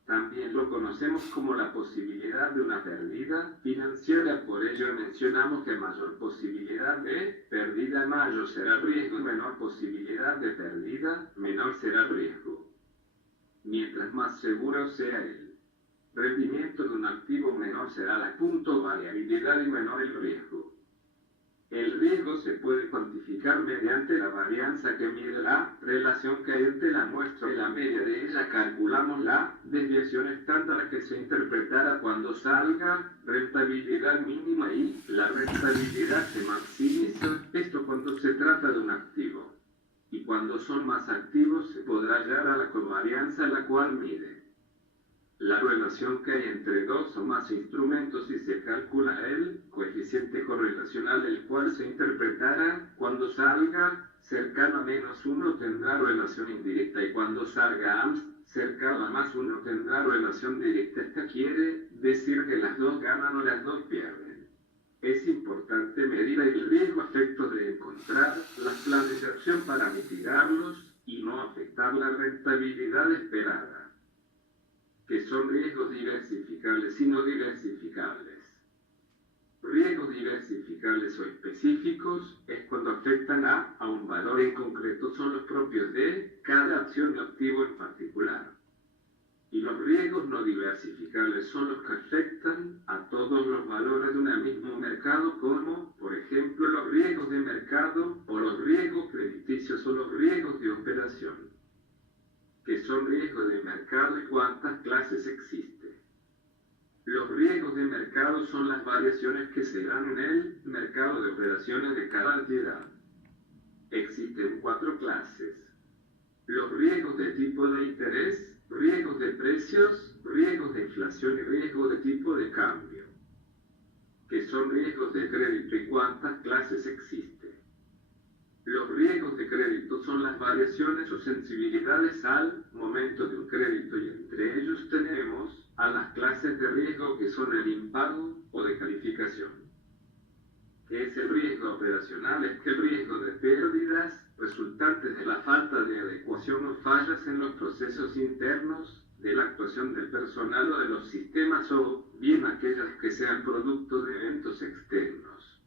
También lo conocemos como la posibilidad de una pérdida financiera, por ello mencionamos que mayor posibilidad de pérdida mayor será el riesgo y menor posibilidad de pérdida menor será el riesgo. Mientras más seguro sea el rendimiento de un activo, menor será la variabilidad y menor el riesgo. El riesgo se puede cuantificar mediante la varianza que mide la relación que hay entre la muestra y la media de ella. Calculamos la desviación estándar que se interpretará cuando salga rentabilidad mínima y la rentabilidad se maximiza. Esto cuando se trata de un activo. Y cuando son más activos se podrá hallar a la covarianza, la cual mide la relación que hay entre dos o más instrumentos y se calcula el coeficiente correlacional, el cual se interpretará cuando salga cercano a -1 tendrá relación indirecta y cuando salga cercano a +1 tendrá relación directa. Esta quiere decir que las dos ganan o las dos pierden. Es importante medir el riesgo a efectos de encontrar las planes de acción operación para mitigarlos y no afectar la rentabilidad esperada, que son riesgos diversificables y no diversificables. Riesgos diversificables o específicos es cuando afectan a un valor en concreto, son los propios de cada acción o activo en particular. Y los riesgos no diversificables son los que afectan a todos los valores de un mismo mercado, como, por ejemplo, los riesgos de mercado o los riesgos crediticios o los riesgos de operación, que son riesgos de mercado y cuántas clases existen. Los riesgos de mercado son las variaciones que se dan en el mercado de operaciones de cada entidad. Existen 4 clases. Los riesgos de tipo de interés, riesgos de precios, riesgos de inflación y riesgo de tipo de cambio, que son riesgos de crédito y cuántas clases existen. Los riesgos de crédito son las variaciones o sensibilidades al momento de un crédito y entre ellos tenemos a las clases de riesgo que son el impago o de calificación. ¿Qué es el riesgo operacional? Es que el riesgo de pérdidas resultantes de la falta de adecuación o fallas en los procesos internos de la actuación del personal o de los sistemas o bien aquellas que sean producto de eventos externos.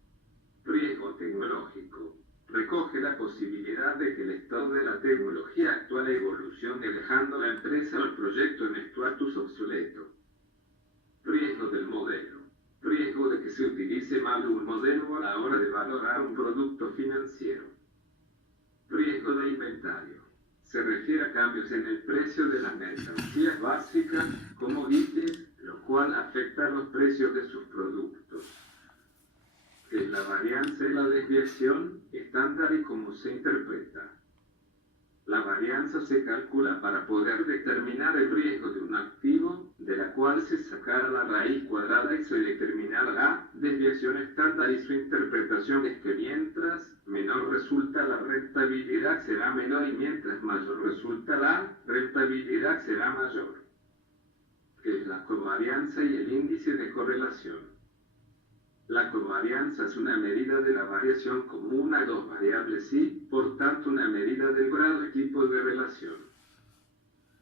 Riesgo tecnológico. Recoge la posibilidad de que el estado de la tecnología actual evolucione dejando la empresa o el proyecto en estatus obsoleto. Riesgo del modelo. Riesgo de que se utilice mal un modelo a la hora de valorar un producto financiero. Riesgo de inventario. Se refiere a cambios en el precio de las mercancías básicas, commodities, lo cual afecta a los precios de sus productos. Es la varianza y la desviación estándar y cómo se interpreta. La varianza se calcula para poder determinar el riesgo de un activo, de la cual se sacará la raíz cuadrada y se determinará la desviación estándar y su interpretación es que mientras menor resulta la rentabilidad será menor y mientras mayor resulta la rentabilidad será mayor. Que es la covarianza y el índice de correlación. La covarianza es una medida de la variación común a 2 variables y, por tanto, una medida del grado y tipo de relación.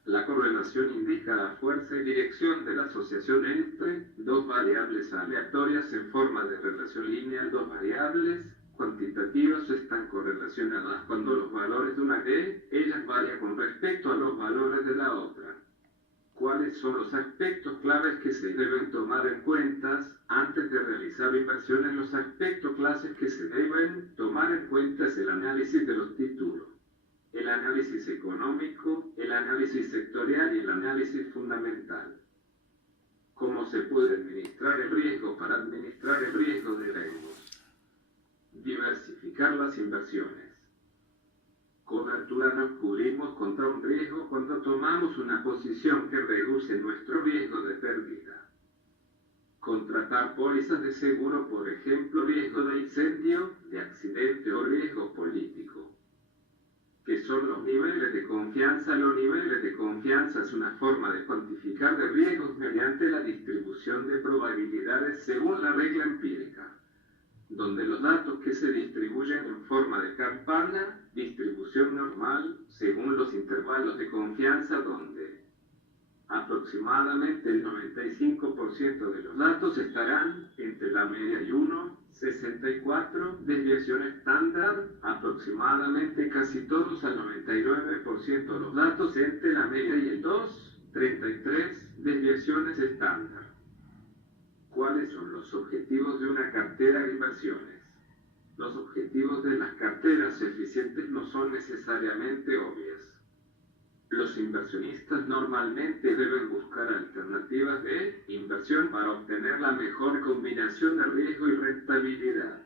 La correlación indica la fuerza y dirección de la asociación entre 2 variables aleatorias en forma de relación lineal. 2 variables cuantitativas están correlacionadas cuando los valores de una de ellas varían con respecto a los valores de la otra. ¿Cuáles son los aspectos claves que se deben tomar en cuenta antes de realizar inversiones? Los aspectos claves que se deben tomar en cuenta es el análisis de los títulos, el análisis económico, el análisis sectorial y el análisis fundamental. ¿Cómo se puede administrar el riesgo? Para administrar el riesgo debemos diversificar las inversiones. Cobertura: nos cubrimos contra un riesgo cuando tomamos una posición que reduce nuestro riesgo de pérdida. Contratar pólizas de seguro, por ejemplo, riesgo de incendio, de accidente o riesgo político. ¿Qué son los niveles de confianza? Los niveles de confianza es una forma de cuantificar de riesgos mediante la distribución de probabilidades según la regla empírica, donde los datos que se distribuyen en forma de campana, distribución normal, según los intervalos de confianza, donde aproximadamente el 95% de los datos estarán entre la media y 1,64, desviación estándar, aproximadamente casi todos al 99% de los datos entre la media y el 2,33, desviaciones estándar. ¿Cuáles son los objetivos de una cartera de inversiones? Los objetivos de las carteras eficientes no son necesariamente obvios. Los inversionistas normalmente deben buscar alternativas de inversión para obtener la mejor combinación de riesgo y rentabilidad.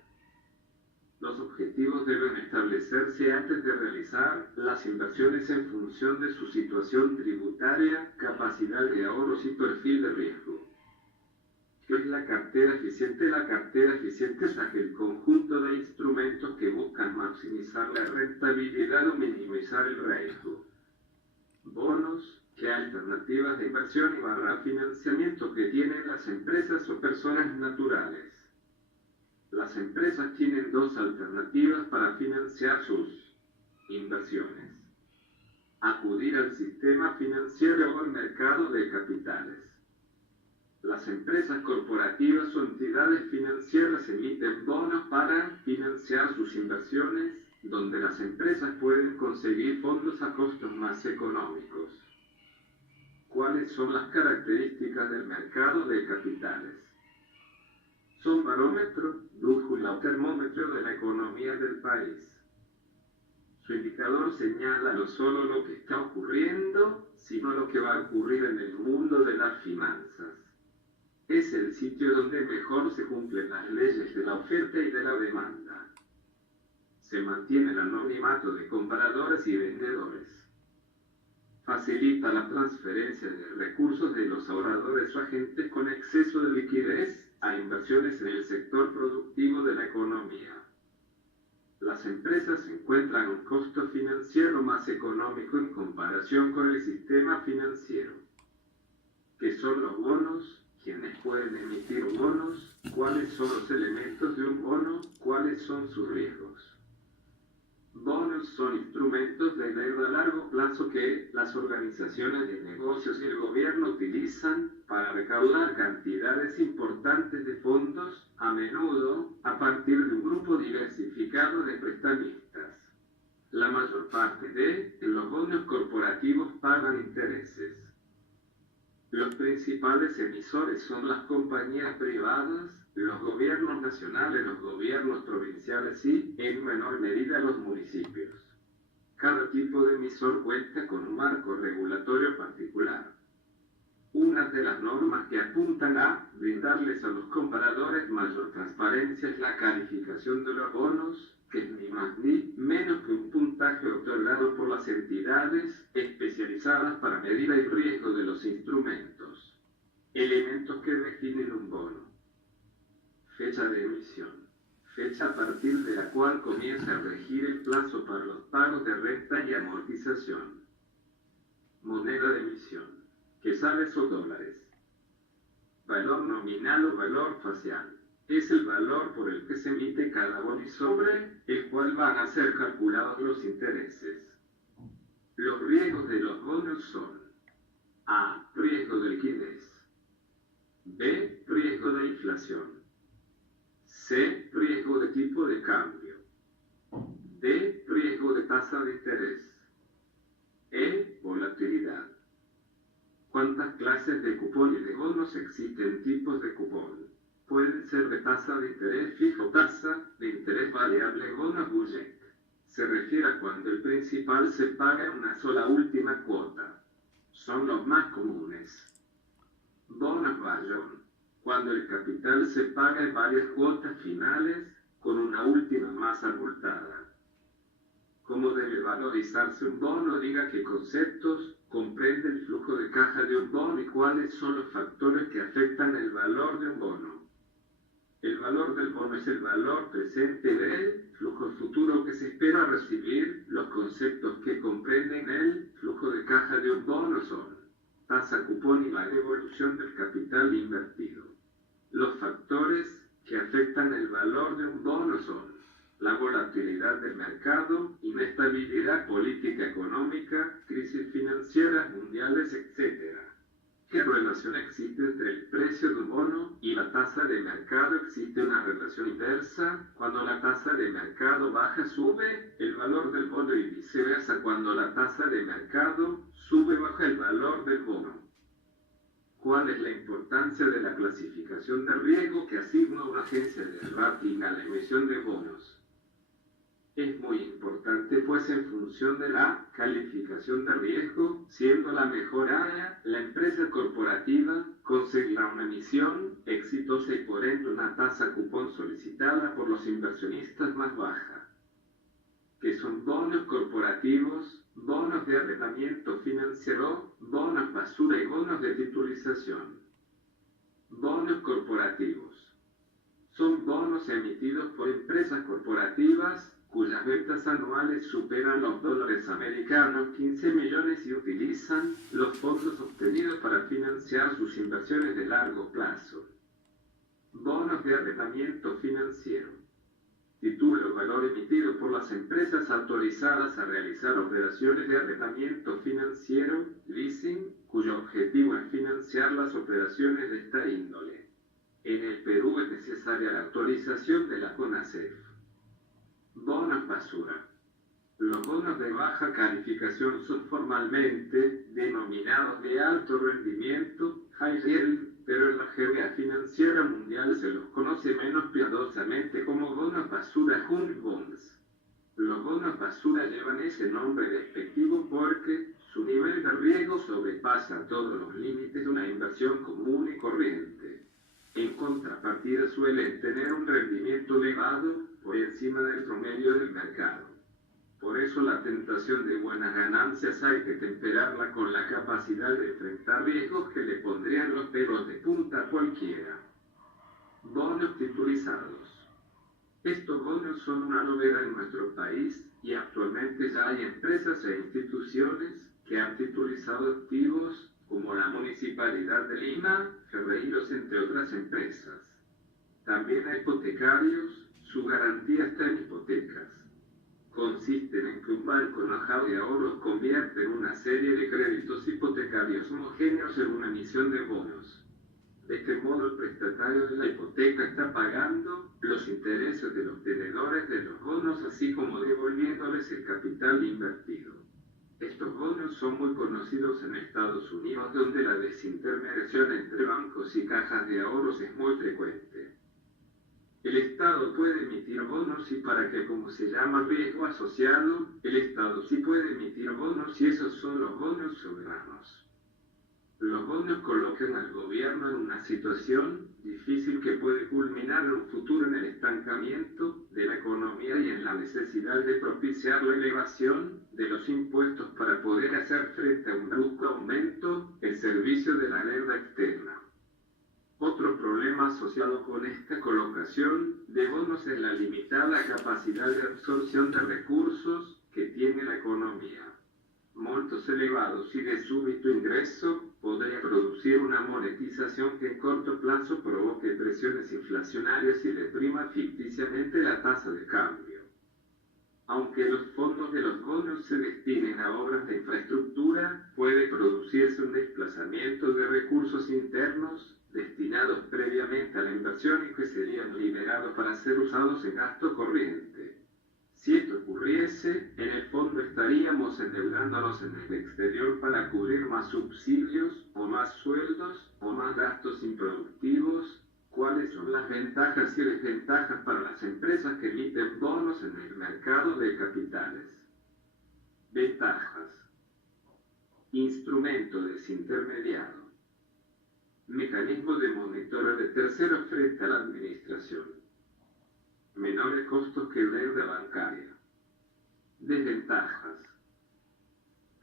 Los objetivos deben establecerse antes de realizar las inversiones en función de su situación tributaria, capacidad de ahorros y perfil de riesgo. ¿Qué es la cartera eficiente? La cartera eficiente es aquel conjunto de instrumentos que buscan maximizar la rentabilidad o minimizar el riesgo. Bonos, ¿qué alternativas de inversión y financiamiento que tienen las empresas o personas naturales? Las empresas tienen 2 alternativas para financiar sus Inversiones. Acudir al sistema financiero o al mercado de capitales. Las empresas corporativas o entidades financieras emiten bonos para financiar sus inversiones, donde las empresas pueden conseguir fondos a costos más económicos. ¿Cuáles son las características del mercado de capitales? Son barómetro, brújula o termómetro de la economía del país. Su indicador señala no solo lo que está ocurriendo, sino lo que va a ocurrir en el mundo de las finanzas. Es el sitio donde mejor se cumplen las leyes de la oferta y de la demanda. Se mantiene el anonimato de compradores y vendedores. Facilita la transferencia de recursos de los ahorradores o agentes con exceso de liquidez a inversiones en el sector productivo de la economía. Las empresas encuentran un costo financiero más económico en comparación con el sistema financiero. ¿Qué son los bonos? ¿Quiénes pueden emitir bonos? ¿Cuáles son los elementos de un bono? ¿Cuáles son sus riesgos? Bonos son instrumentos de deuda a largo plazo que las organizaciones de negocios y el gobierno utilizan para recaudar cantidades importantes de fondos, a menudo a partir de un grupo diversificado de prestamistas. La mayor parte de los bonos corporativos pagan intereses. Los principales emisores son las compañías privadas, los gobiernos nacionales, los gobiernos provinciales y, en menor medida, los municipios. Cada tipo de emisor cuenta con un marco regulatorio particular. Una de las normas que apuntan a brindarles a los compradores mayor transparencia es la calificación de los bonos, que es ni más ni menos que un puntaje otorgado por las entidades especializadas para medir el riesgo de los instrumentos. Elementos que definen un bono. Fecha de emisión. Fecha a partir de la cual comienza a regir el plazo para los pagos de renta y amortización. Moneda de emisión. Quetzales o dólares. Valor nominal o valor facial. Es el valor por el que se emite cada bono y sobre el cual van a ser calculados los intereses. Los riesgos de los bonos son: A. Riesgo de liquidez. B. Riesgo de inflación. C. Riesgo de tipo de cambio. D. Riesgo de tasa de interés. E. Volatilidad. ¿Cuántas clases de cupón y de bonos existen? Tipos de cupón. Pueden ser de tasa de interés fijo, tasa de interés variable, bonos bullet. Se refiere a cuando el principal se paga en una sola última cuota. Son los más comunes. Bonos Bayón. Cuando el capital se paga en varias cuotas finales con una última más abultada. ¿Cómo debe valorizarse un bono? Diga qué conceptos comprende el flujo de caja de un bono y cuáles son los factores que afectan el valor de un bono. El valor del bono es el valor presente del flujo futuro que se espera recibir. Los conceptos que comprenden el flujo de caja de un bono son tasa, cupón y la devolución del capital invertido. Los factores que afectan el valor de un bono son la volatilidad del mercado, inestabilidad política económica, crisis financieras mundiales, etc. ¿Qué relación existe entre el precio de un bono y la tasa de mercado? Existe una relación inversa. Cuando la tasa de mercado baja, sube el valor del bono y viceversa. Cuando la tasa de mercado sube, baja el valor del bono. ¿Cuál es la importancia de la clasificación de riesgo que asigna una agencia de rating a la emisión de bonos? Es muy importante, pues en función de la calificación de riesgo, siendo la mejor área, la empresa corporativa conseguirá una emisión exitosa y por ende una tasa cupón solicitada por los inversionistas más baja. ¿Qué son bonos corporativos? Bonos de arrendamiento financiero, bonos basura y bonos de titulización. Bonos corporativos. Son bonos emitidos por empresas corporativas cuyas ventas anuales superan los dólares americanos 15 millones y utilizan los fondos obtenidos para financiar sus inversiones de largo plazo. Bonos de arrendamiento financiero. Título o valor emitido por las empresas empresas autorizadas a realizar operaciones de arrendamiento financiero, leasing, cuyo objetivo es financiar las operaciones de esta índole. En el Perú es necesaria la autorización de la CONACEF. Bonos basura. Los bonos de baja calificación son formalmente denominados de alto rendimiento, high yield, pero en la jerga financiera mundial se los conoce menos piadosamente como bonos basura junk bonds. Los bonos basura llevan ese nombre despectivo porque su nivel de riesgo sobrepasa todos los límites de una inversión común y corriente. En contrapartida suelen tener un rendimiento elevado por encima del promedio del mercado. Por eso la tentación de buenas ganancias hay que temperarla con la capacidad de enfrentar riesgos que le pondrían los pelos de punta a cualquiera. Bonos titulizados. Estos bonos son una novedad en nuestro país y actualmente ya hay empresas e instituciones que han titulizado activos como la Municipalidad de Lima, Ferreiros, entre otras empresas. También hay hipotecarios, su garantía está en hipotecas. Consisten en que un banco enojado de ahorros convierte en una serie de créditos hipotecarios homogéneos en una emisión de bonos. De este modo, el prestatario de la hipoteca está pagando los intereses de los tenedores de los bonos, así como devolviéndoles el capital invertido. Estos bonos son muy conocidos en Estados Unidos, donde la desintermediación entre bancos y cajas de ahorros es muy frecuente. El Estado puede emitir bonos y para que, como se llama riesgo asociado, el Estado sí puede emitir bonos y esos son los bonos soberanos. Los bonos colocan al gobierno en una situación difícil que puede culminar en un futuro en el estancamiento de la economía y en la necesidad de propiciar la elevación de los impuestos para poder hacer frente a un brusco aumento del servicio de la deuda externa. Otro problema asociado con esta colocación de bonos es la limitada capacidad de absorción de recursos que tiene la economía. Montos elevados y de súbito ingreso podría producir una monetización que en corto plazo provoque presiones inflacionarias y deprima ficticiamente la tasa de cambio. Aunque los fondos de los bonos se destinen a obras de infraestructura, puede producirse un desplazamiento de recursos internos destinados previamente a la inversión y que serían liberados para ser usados en gasto corriente. Si esto ocurriese, en el fondo estaríamos endeudándonos en el exterior para cubrir más subsidios, o más sueldos, o más gastos improductivos. ¿Cuáles son las ventajas y desventajas para las empresas que emiten bonos en el mercado de capitales? Ventajas. Instrumento desintermediado. Mecanismo de monitoreo de terceros frente a la administración. Menores costos que deuda bancaria. Desventajas.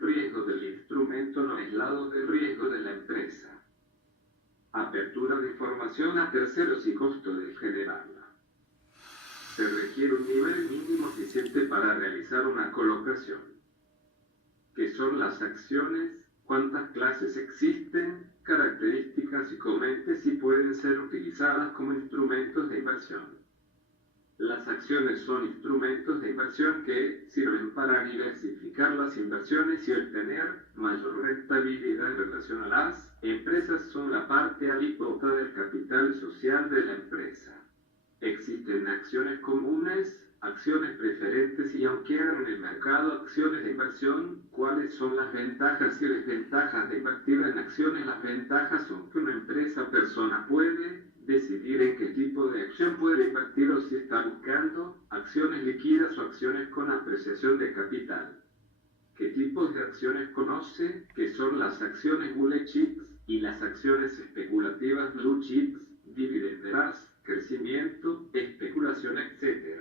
Riesgo del instrumento no aislado del riesgo de la empresa. Apertura de información a terceros y costo de generarla. Se requiere un nivel mínimo eficiente para realizar una colocación. ¿Qué son las acciones? ¿Cuántas clases existen? Características y comente si pueden ser utilizadas como instrumentos de inversión. Las acciones son instrumentos de inversión que sirven para diversificar las inversiones y obtener mayor rentabilidad en relación a las empresas. Son la parte alícuota del capital social de la empresa. Existen acciones comunes, acciones preferentes y aunque hagan en el mercado acciones de inversión, ¿cuáles son las ventajas y desventajas de invertir en acciones? Las ventajas son que una empresa o persona puede decidir en qué tipo de acción puede invertir o si está buscando acciones líquidas o acciones con apreciación de capital. ¿Qué tipos de acciones conoce? Que son las acciones blue chips y las acciones especulativas blue chips, dividenderas, crecimiento, especulación, etc.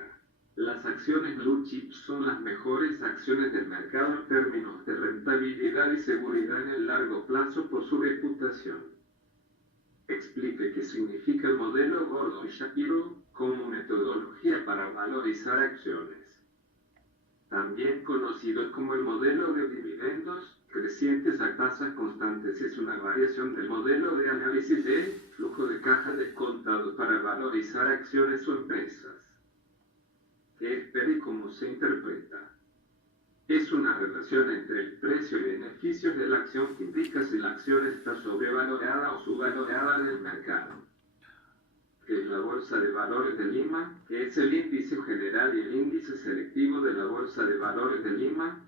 Las acciones blue chips son las mejores acciones del mercado en términos de rentabilidad y seguridad en el largo plazo por su reputación. Explique qué significa el modelo Gordon-Shapiro como metodología para valorizar acciones. También conocido como el modelo de dividendos crecientes a tasas constantes, es una variación del modelo de análisis de flujo de caja descontado para valorizar acciones o empresas. ¿Qué espera y cómo se interpreta? relación entre el precio y beneficios de la acción que indica si la acción está sobrevalorada o subvalorada en el mercado. Que es la Bolsa de Valores de Lima, que es el índice general y el índice selectivo de la Bolsa de Valores de Lima.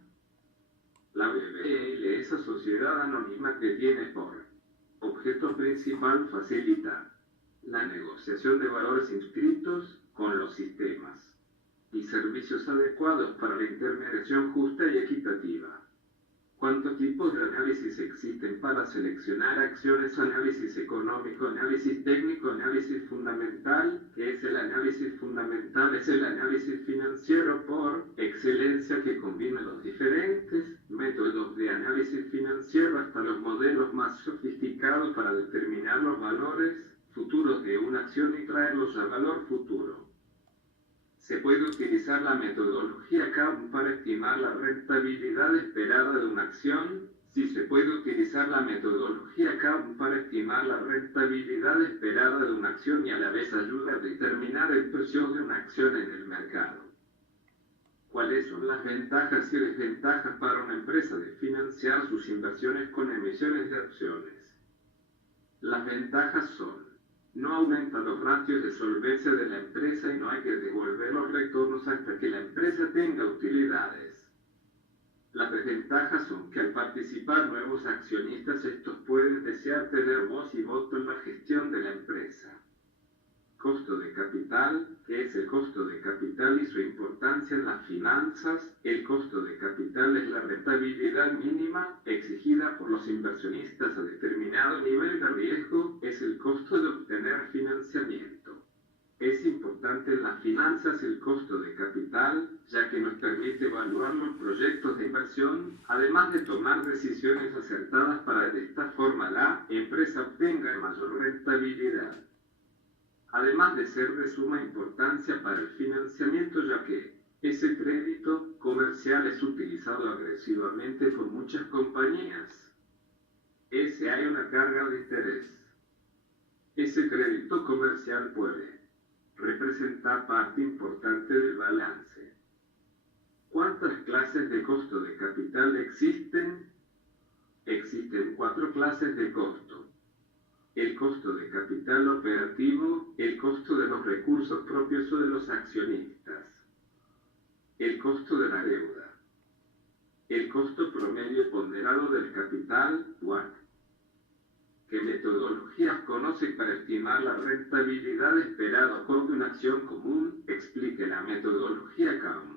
La BVL, esa sociedad anónima que tiene por objeto principal facilitar la negociación de valores inscritos con los sistemas y servicios adecuados para la intermediación justa y equitativa. ¿Cuántos tipos de análisis existen para seleccionar acciones? Análisis económico, análisis técnico, análisis fundamental. ¿Qué es el análisis fundamental? Es el análisis financiero por excelencia que combina los diferentes métodos de análisis financiero hasta los modelos más sofisticados para determinar los valores futuros de una acción y traerlos al valor futuro. Se puede utilizar la metodología CAUM para estimar la rentabilidad esperada de una acción. Sí, se puede utilizar la metodología CAUM para estimar la rentabilidad esperada de una acción y a la vez ayuda a determinar el precio de una acción en el mercado. ¿Cuáles son las ventajas y desventajas para una empresa de financiar sus inversiones con emisiones de acciones? Las ventajas son: no aumenta los ratios de solvencia de la empresa y no hay que devolver los retornos hasta que la empresa tenga utilidades. Las desventajas son que al participar nuevos accionistas, estos pueden desear tener voz y voto en la gestión de la empresa. Costo de capital. ¿Qué es el costo de capital y su importancia en las finanzas? El costo de capital es la rentabilidad mínima exigida por los inversionistas a determinado nivel de riesgo. Es el costo de obtener financiamiento. Es importante en las finanzas el costo de capital, ya que nos permite evaluar los proyectos de inversión, además de tomar decisiones acertadas para de esta forma la empresa obtenga mayor rentabilidad. Además de ser de suma importancia para el financiamiento, ya que ese crédito comercial es utilizado agresivamente por muchas compañías. Hay una carga de interés. Ese crédito comercial puede representar parte importante del balance. ¿Cuántas clases de costo de capital existen? Existen 4 clases de costo. El costo de capital operativo, el costo de los recursos propios o de los accionistas, el costo de la deuda, el costo promedio ponderado del capital, WACC. ¿Qué metodologías conocen para estimar la rentabilidad esperada por una acción común? Explique la metodología CAUM.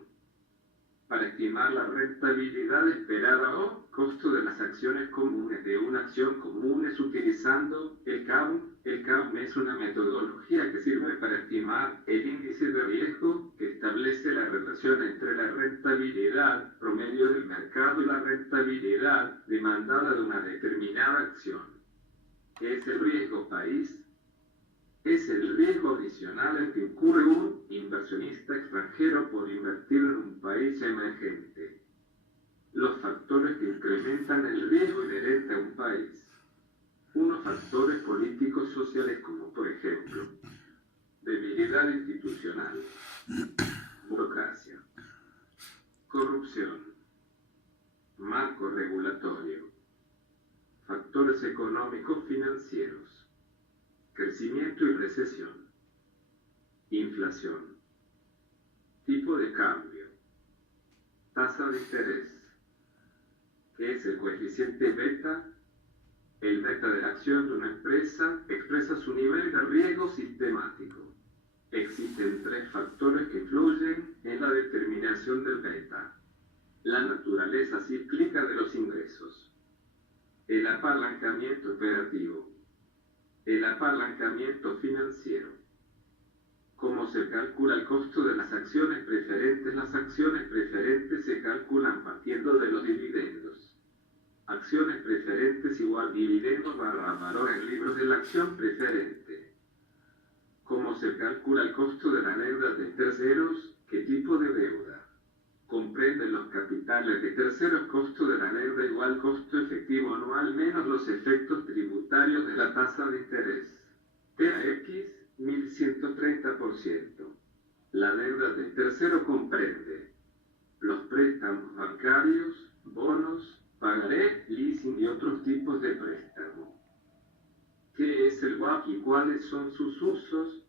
Para estimar la rentabilidad esperada o costo de las acciones comunes de una acción común es utilizando el CAUM. El CAUM es una metodología que sirve para estimar el índice de riesgo que establece la relación entre la rentabilidad promedio del mercado y la rentabilidad demandada de una determinada acción. ¿Qué es el riesgo país? Es el riesgo adicional en que incurre un inversionista extranjero por invertir en un país emergente. Los factores que incrementan el riesgo inherente a un país. Unos factores políticos sociales como, por ejemplo, debilidad institucional, burocracia, corrupción, marco regulatorio, factores económicos financieros, crecimiento y recesión, inflación, tipo de cambio, tasa de interés. ¿Qué es el coeficiente beta? El beta de la acción de una empresa expresa su nivel de riesgo sistemático. Existen 3 factores que influyen en la determinación del beta: la naturaleza cíclica de los ingresos, el apalancamiento operativo, el apalancamiento financiero. ¿Cómo se calcula el costo de las acciones preferentes? Las acciones preferentes se calculan partiendo de los dividendos. Acciones preferentes igual dividendos barra valor en libros de la acción preferente. ¿Cómo se calcula el costo de la deuda de terceros? ¿Qué tipo de deuda? Comprenden los capitales de terceros. Costo de la deuda igual costo efectivo anual menos los efectos tributarios de la tasa de interés. TAX 1130%. La deuda de tercero comprende los préstamos bancarios, bonos, pagaré, leasing y otros tipos de préstamo. ¿Qué es el WACC y cuáles son sus usos?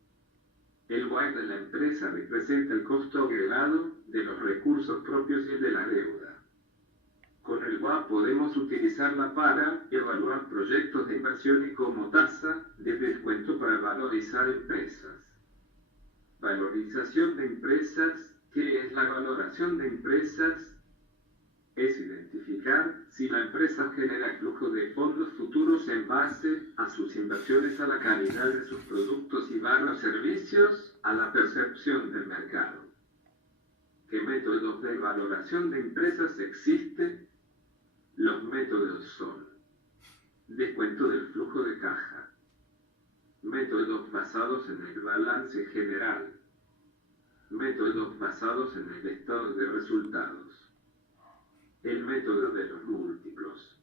El WACC de la empresa representa el costo agregado de los recursos propios y de la deuda. Con el WACC podemos utilizarla para evaluar proyectos de inversión y como tasa de descuento para valorizar empresas. Valorización de empresas. ¿Qué es la valoración de empresas? Es identificar si la empresa genera flujo de fondos futuros en base a sus inversiones, a la calidad de sus productos y servicios, a la percepción del mercado. ¿Qué métodos de valoración de empresas existen? Los métodos son descuento del flujo de caja, métodos basados en el balance general, métodos basados en el estado de resultados, el método de los múltiplos.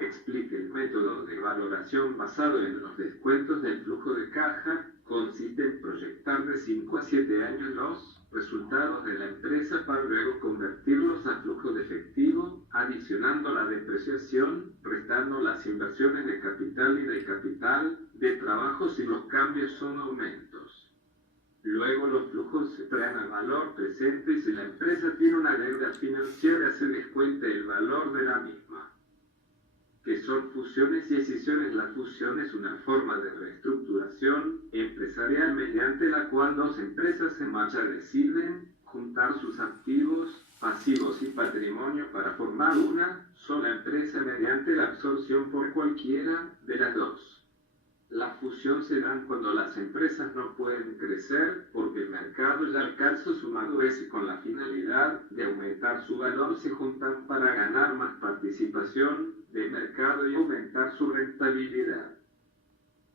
Explique el método de valoración basado en los descuentos del flujo de caja. Consiste en proyectar de 5 a 7 años los resultados de la empresa para luego convertirlos a flujo de efectivo, adicionando la depreciación, restando las inversiones de capital y de capital de trabajo si los cambios son aumentos. Luego los flujos se traen al valor presente y si la empresa tiene una deuda financiera se descuenta el valor de la misma. ¿Qué son fusiones y escisiones? La fusión es una forma de reestructuración empresarial mediante la cual dos empresas en marcha deciden juntar sus activos, pasivos y patrimonio para formar una sola empresa mediante la absorción por cualquiera de las dos. La fusión se da cuando las empresas no pueden crecer porque el mercado ya alcanza su madurez y con la finalidad de aumentar su valor se juntan para ganar más participación de mercado y aumentar su rentabilidad.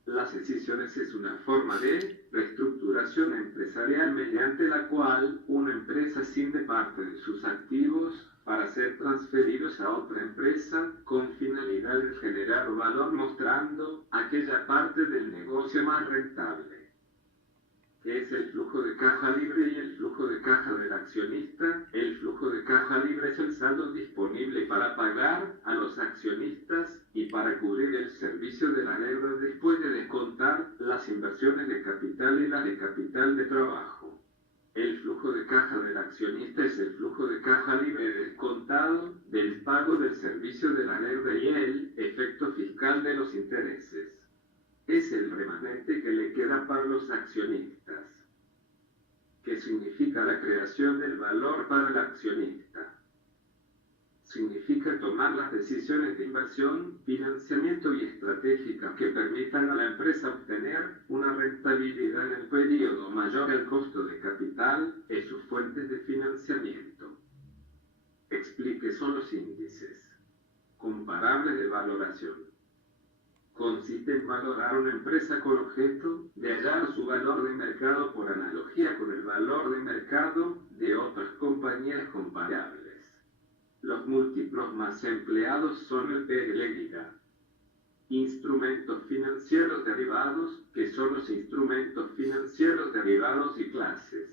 Las escisiones es una forma de reestructuración empresarial mediante la cual una empresa escinde parte de sus activos para ser transferidos a otra empresa con finalidad de generar valor mostrando aquella parte del negocio más rentable. ¿Qué es el flujo de caja libre y el flujo de caja del accionista? El flujo de caja libre es el saldo disponible para pagar a los accionistas y para cubrir el servicio de la deuda después de descontar las inversiones de capital y las de capital de trabajo. El flujo de caja del accionista es el flujo de caja libre descontado del pago del servicio de la deuda y el efecto fiscal de los intereses. Es el remanente que le queda para los accionistas. ¿Qué significa la creación del valor para el accionista? Significa tomar las decisiones de inversión, financiamiento y estratégica que permitan a la empresa obtener una rentabilidad en el periodo mayor al costo de capital y sus fuentes de financiamiento. Explique son los índices comparables de valoración. Consiste en valorar una empresa con objeto de hallar su valor de mercado por analogía con el valor de mercado de otras compañías comparables. Los múltiplos más empleados son el PL-EBITDA. Instrumentos financieros derivados, que son los instrumentos financieros derivados y clases.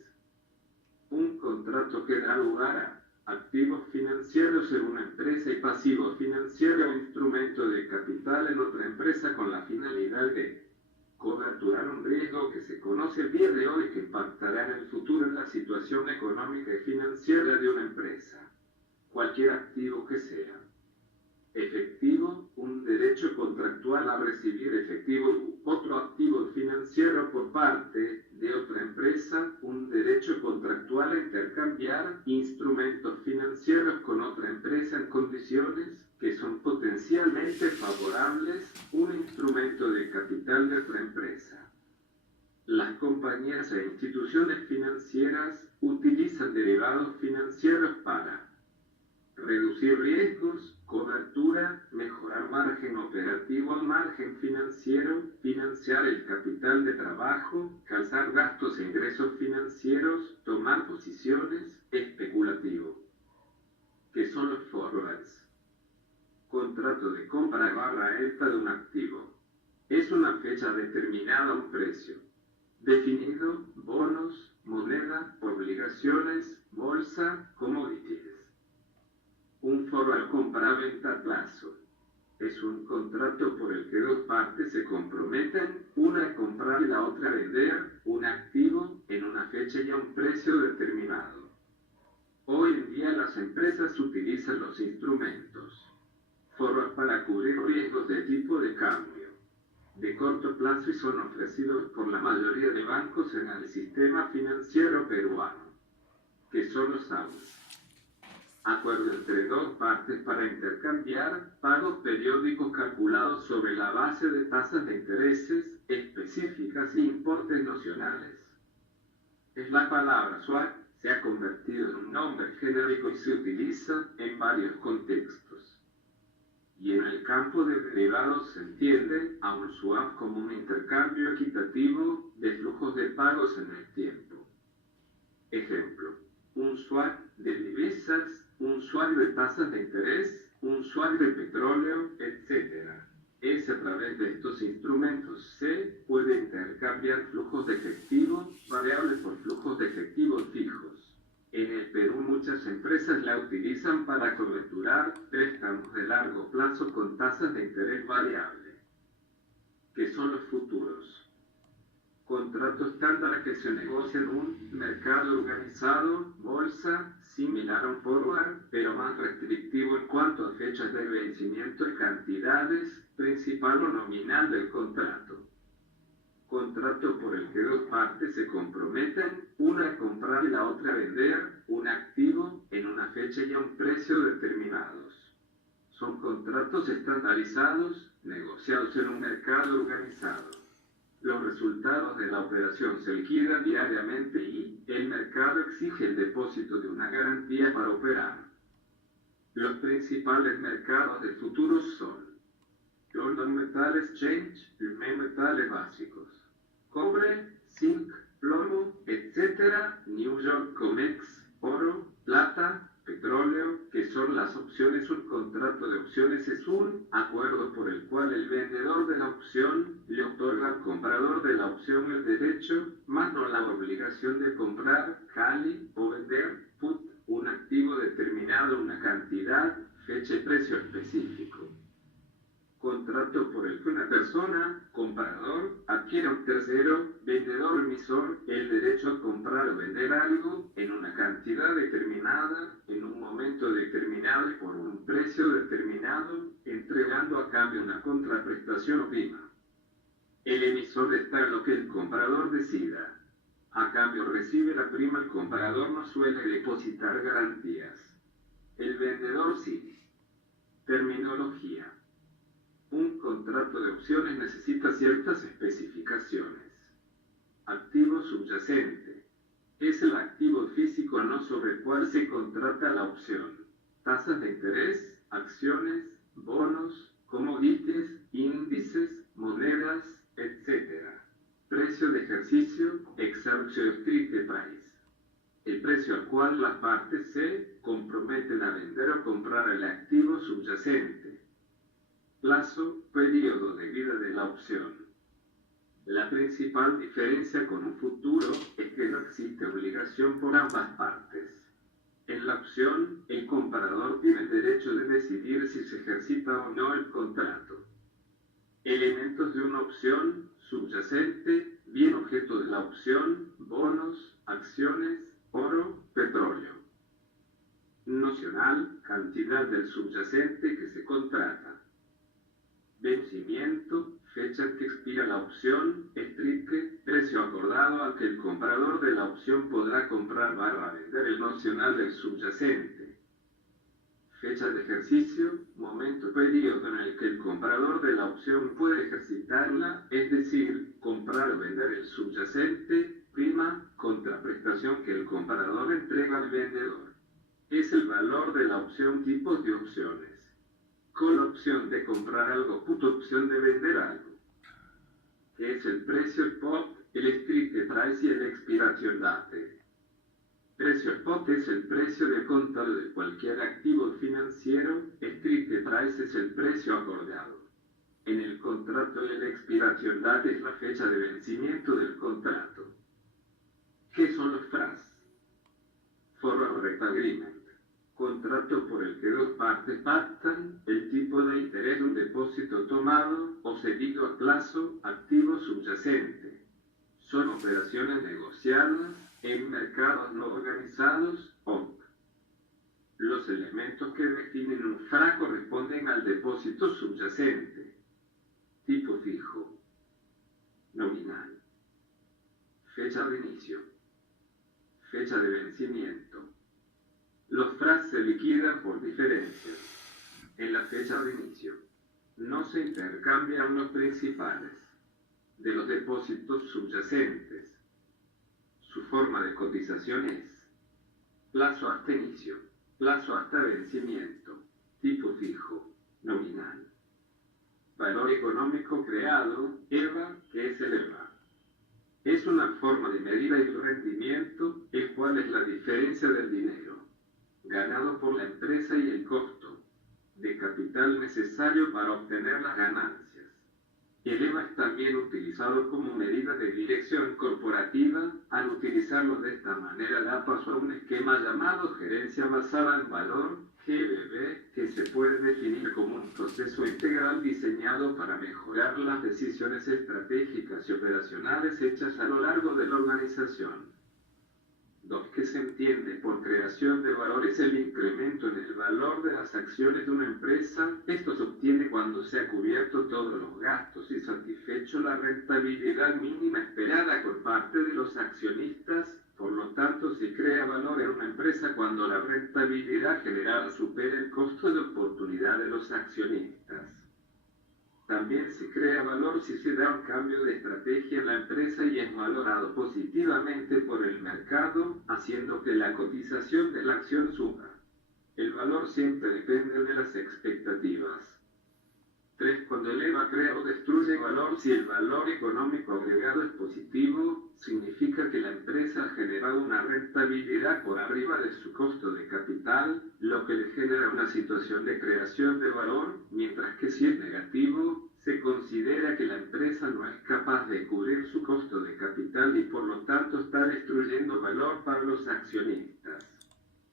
Un contrato que da lugar a activos financieros en una empresa y pasivos financieros o instrumento de capital en otra empresa con la finalidad de coberturar un riesgo que se conoce el día de hoy que impactará en el futuro en la situación económica y financiera de una empresa, cualquier activo que sea. Efectivo, un derecho contractual a recibir efectivo u otro activo financiero por parte de otra empresa, un derecho contractual a intercambiar instrumentos financieros con otra empresa en condiciones que son potencialmente favorables, un instrumento de capital de otra empresa. Las compañías e instituciones financieras utilizan derivados financieros para reducir riesgos, cobertura, mejorar margen operativo al margen financiero, financiar el capital de trabajo, calzar gastos e ingresos financieros, tomar posiciones, especulativo. ¿Qué son los forwards? Contrato de compra/venta de un activo. Es una fecha determinada a un precio. Definido, bonos, moneda, obligaciones, bolsa, commodities. Un forward compra-venta a plazo. Es un contrato por el que dos partes se comprometen, una a comprar y la otra a vender un activo en una fecha y a un precio determinado. Hoy en día las empresas utilizan los instrumentos forward para cubrir riesgos de tipo de cambio de corto plazo y son ofrecidos por la mayoría de bancos en el sistema financiero peruano, que son los AUS. Acuerdo entre dos partes para intercambiar pagos periódicos calculados sobre la base de tasas de intereses específicas e importes nocionales. La palabra swap se ha convertido en un nombre genérico y se utiliza en varios contextos. Y en el campo de derivados se entiende a un swap como un intercambio equitativo de flujos de pagos en el tiempo. Ejemplo, un swap de divisas, un swap de tasas de interés, un swap de petróleo, etc. Es a través de estos instrumentos se puede intercambiar flujos de efectivo variables por flujos de efectivo fijos. En el Perú muchas empresas la utilizan para coberturar préstamos de largo plazo con tasas de interés variable, que son los futuros. Contrato estándar que se negocia en un mercado organizado, bolsa, similar a un forward, pero más restrictivo en cuanto a fechas de vencimiento y cantidades, principal o nominal del contrato. Contrato por el que dos partes se comprometen, una a comprar y la otra a vender un activo en una fecha y a un precio determinados. Son contratos estandarizados, negociados en un mercado organizado. Los resultados de la operación se liquidan diariamente y el mercado exige el depósito de una garantía para operar. Los principales mercados de futuros son London Metal Exchange, metales básicos, cobre, zinc, plomo, etc. New York COMEX, oro, plata, petróleo, que son las opciones. Un contrato de opciones es un acuerdo por el cual el vendedor de la opción le otorga al comprador de la opción el derecho, más no la obligación de comprar, call o vender, put, un activo determinado, una cantidad, fecha y precio específico. Contrato por el que una persona, comprador, adquiere a un tercero, vendedor o emisor, el derecho a comprar o vender algo en una cantidad determinada, en un momento determinado y por un precio determinado, entregando a cambio una contraprestación o prima. El emisor está en lo que el comprador decida. A cambio recibe la prima, el comprador no suele depositar garantías. El vendedor sí. Terminología. Un contrato de opciones necesita ciertas especificaciones. Activo subyacente. Es el activo físico no sobre el cual se contrata la opción. Tasas de interés, acciones, bonos, commodities, índices, monedas, etc. Precio de ejercicio, exercio stricte price. El precio al cual las partes se comprometen a vender o comprar el activo subyacente. Plazo, periodo de vida de la opción. La principal diferencia con un futuro es que no existe obligación por ambas partes. En la opción, el comprador tiene el derecho de decidir si se ejercita o no el contrato. Elementos de una opción subyacente, bien objeto de la opción, bonos, acciones, oro, petróleo. Nocional, cantidad del subyacente que se contrata. Vencimiento, fecha en que expira la opción, stricte, precio acordado al que el comprador de la opción podrá comprar / vender el nocional del subyacente. Fecha de ejercicio, momento, periodo en el que el comprador de la opción puede ejercitarla, es decir, comprar o vender el subyacente, prima, contraprestación que el comprador entrega al vendedor. Es el valor de la opción, tipos de opciones. Con opción de comprar algo, put, opción de vender algo. Que es el precio spot, el stricte price y el expiration date. Precio spot es el precio de contado de cualquier activo financiero, stricte price es el precio acordado. En el contrato el expiration date es la fecha de vencimiento del contrato. ¿Qué son los FRAs? Forward Rate Agreement. Contrato contrato por el que dos partes pactan el tipo de interés de un depósito tomado o cedido a plazo, activo subyacente. Son operaciones negociadas en mercados no organizados, ONC. Los elementos que definen un FRA corresponden al depósito subyacente. Tipo fijo. Nominal. Fecha de inicio. Fecha de vencimiento. Los FRAs se liquidan por diferencias. En la fecha de inicio, no se intercambian los principales de los depósitos subyacentes. Su forma de cotización es plazo hasta inicio, plazo hasta vencimiento, tipo fijo, nominal. Valor económico creado, EVA, que es el EVA. Es una forma de medida y rendimiento, el cual es la diferencia del dinero ganado por la empresa y el costo de capital necesario para obtener las ganancias. El EVA es también utilizado como medida de dirección corporativa. Al utilizarlo de esta manera da paso a un esquema llamado gerencia basada en valor, GBV, que se puede definir como un proceso integral diseñado para mejorar las decisiones estratégicas y operacionales hechas a lo largo de la organización. Lo que se entiende por creación de valor es el incremento en el valor de las acciones de una empresa. Esto se obtiene cuando se ha cubierto todos los gastos y satisfecho la rentabilidad mínima esperada por parte de los accionistas. Por lo tanto, se crea valor en una empresa cuando la rentabilidad generada supera el costo de oportunidad de los accionistas. También se crea valor si se da un cambio de estrategia en la empresa y es valorado positivamente por el mercado, haciendo que la cotización de la acción suba. El valor siempre depende de las expectativas. 3. Cuando el EVA crea o destruye valor, si el valor económico agregado es positivo, significa que la empresa ha generado una rentabilidad por arriba de su costo de capital, lo que le genera una situación de creación de valor, mientras que si es negativo, se considera que la empresa no es capaz de cubrir su costo de capital y por lo tanto está destruyendo valor para los accionistas.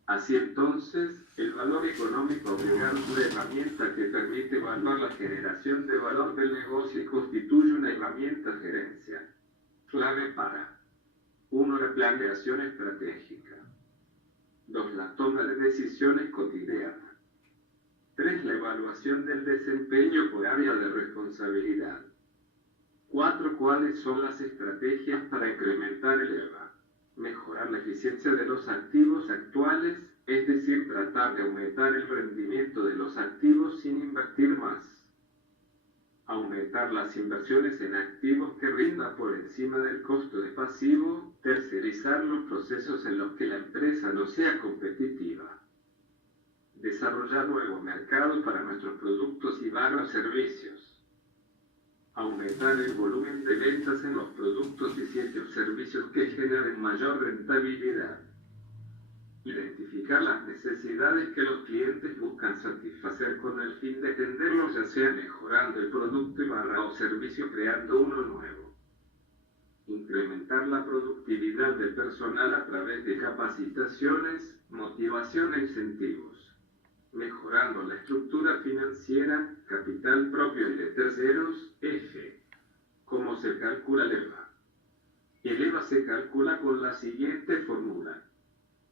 Así entonces, el valor económico agregado es una herramienta que permite evaluar la generación de valor del negocio y constituye una herramienta de gerencia. Clave para 1. La planeación estratégica. 2. La toma de decisiones cotidiana. 3. La evaluación del desempeño por área de responsabilidad. 4. ¿Cuáles son las estrategias para incrementar el EVA? Mejorar la eficiencia de los activos actuales, es decir, tratar de aumentar el rendimiento de los activos sin invertir más. Aumentar las inversiones en activos que rindan por encima del costo de pasivo. Tercerizar los procesos en los que la empresa no sea competitiva. Desarrollar nuevos mercados para nuestros productos y varios servicios. Aumentar el volumen de ventas en los productos y ciertos servicios que generen mayor rentabilidad. Identificar las necesidades que los clientes buscan satisfacer con el fin de atenderlos, ya sea mejorando el producto o servicio creando uno nuevo. Incrementar la productividad del personal a través de capacitaciones, motivación e incentivos. Mejorando la estructura financiera, capital propio y de terceros, F. ¿Cómo se calcula el EVA? El EVA se calcula con la siguiente fórmula.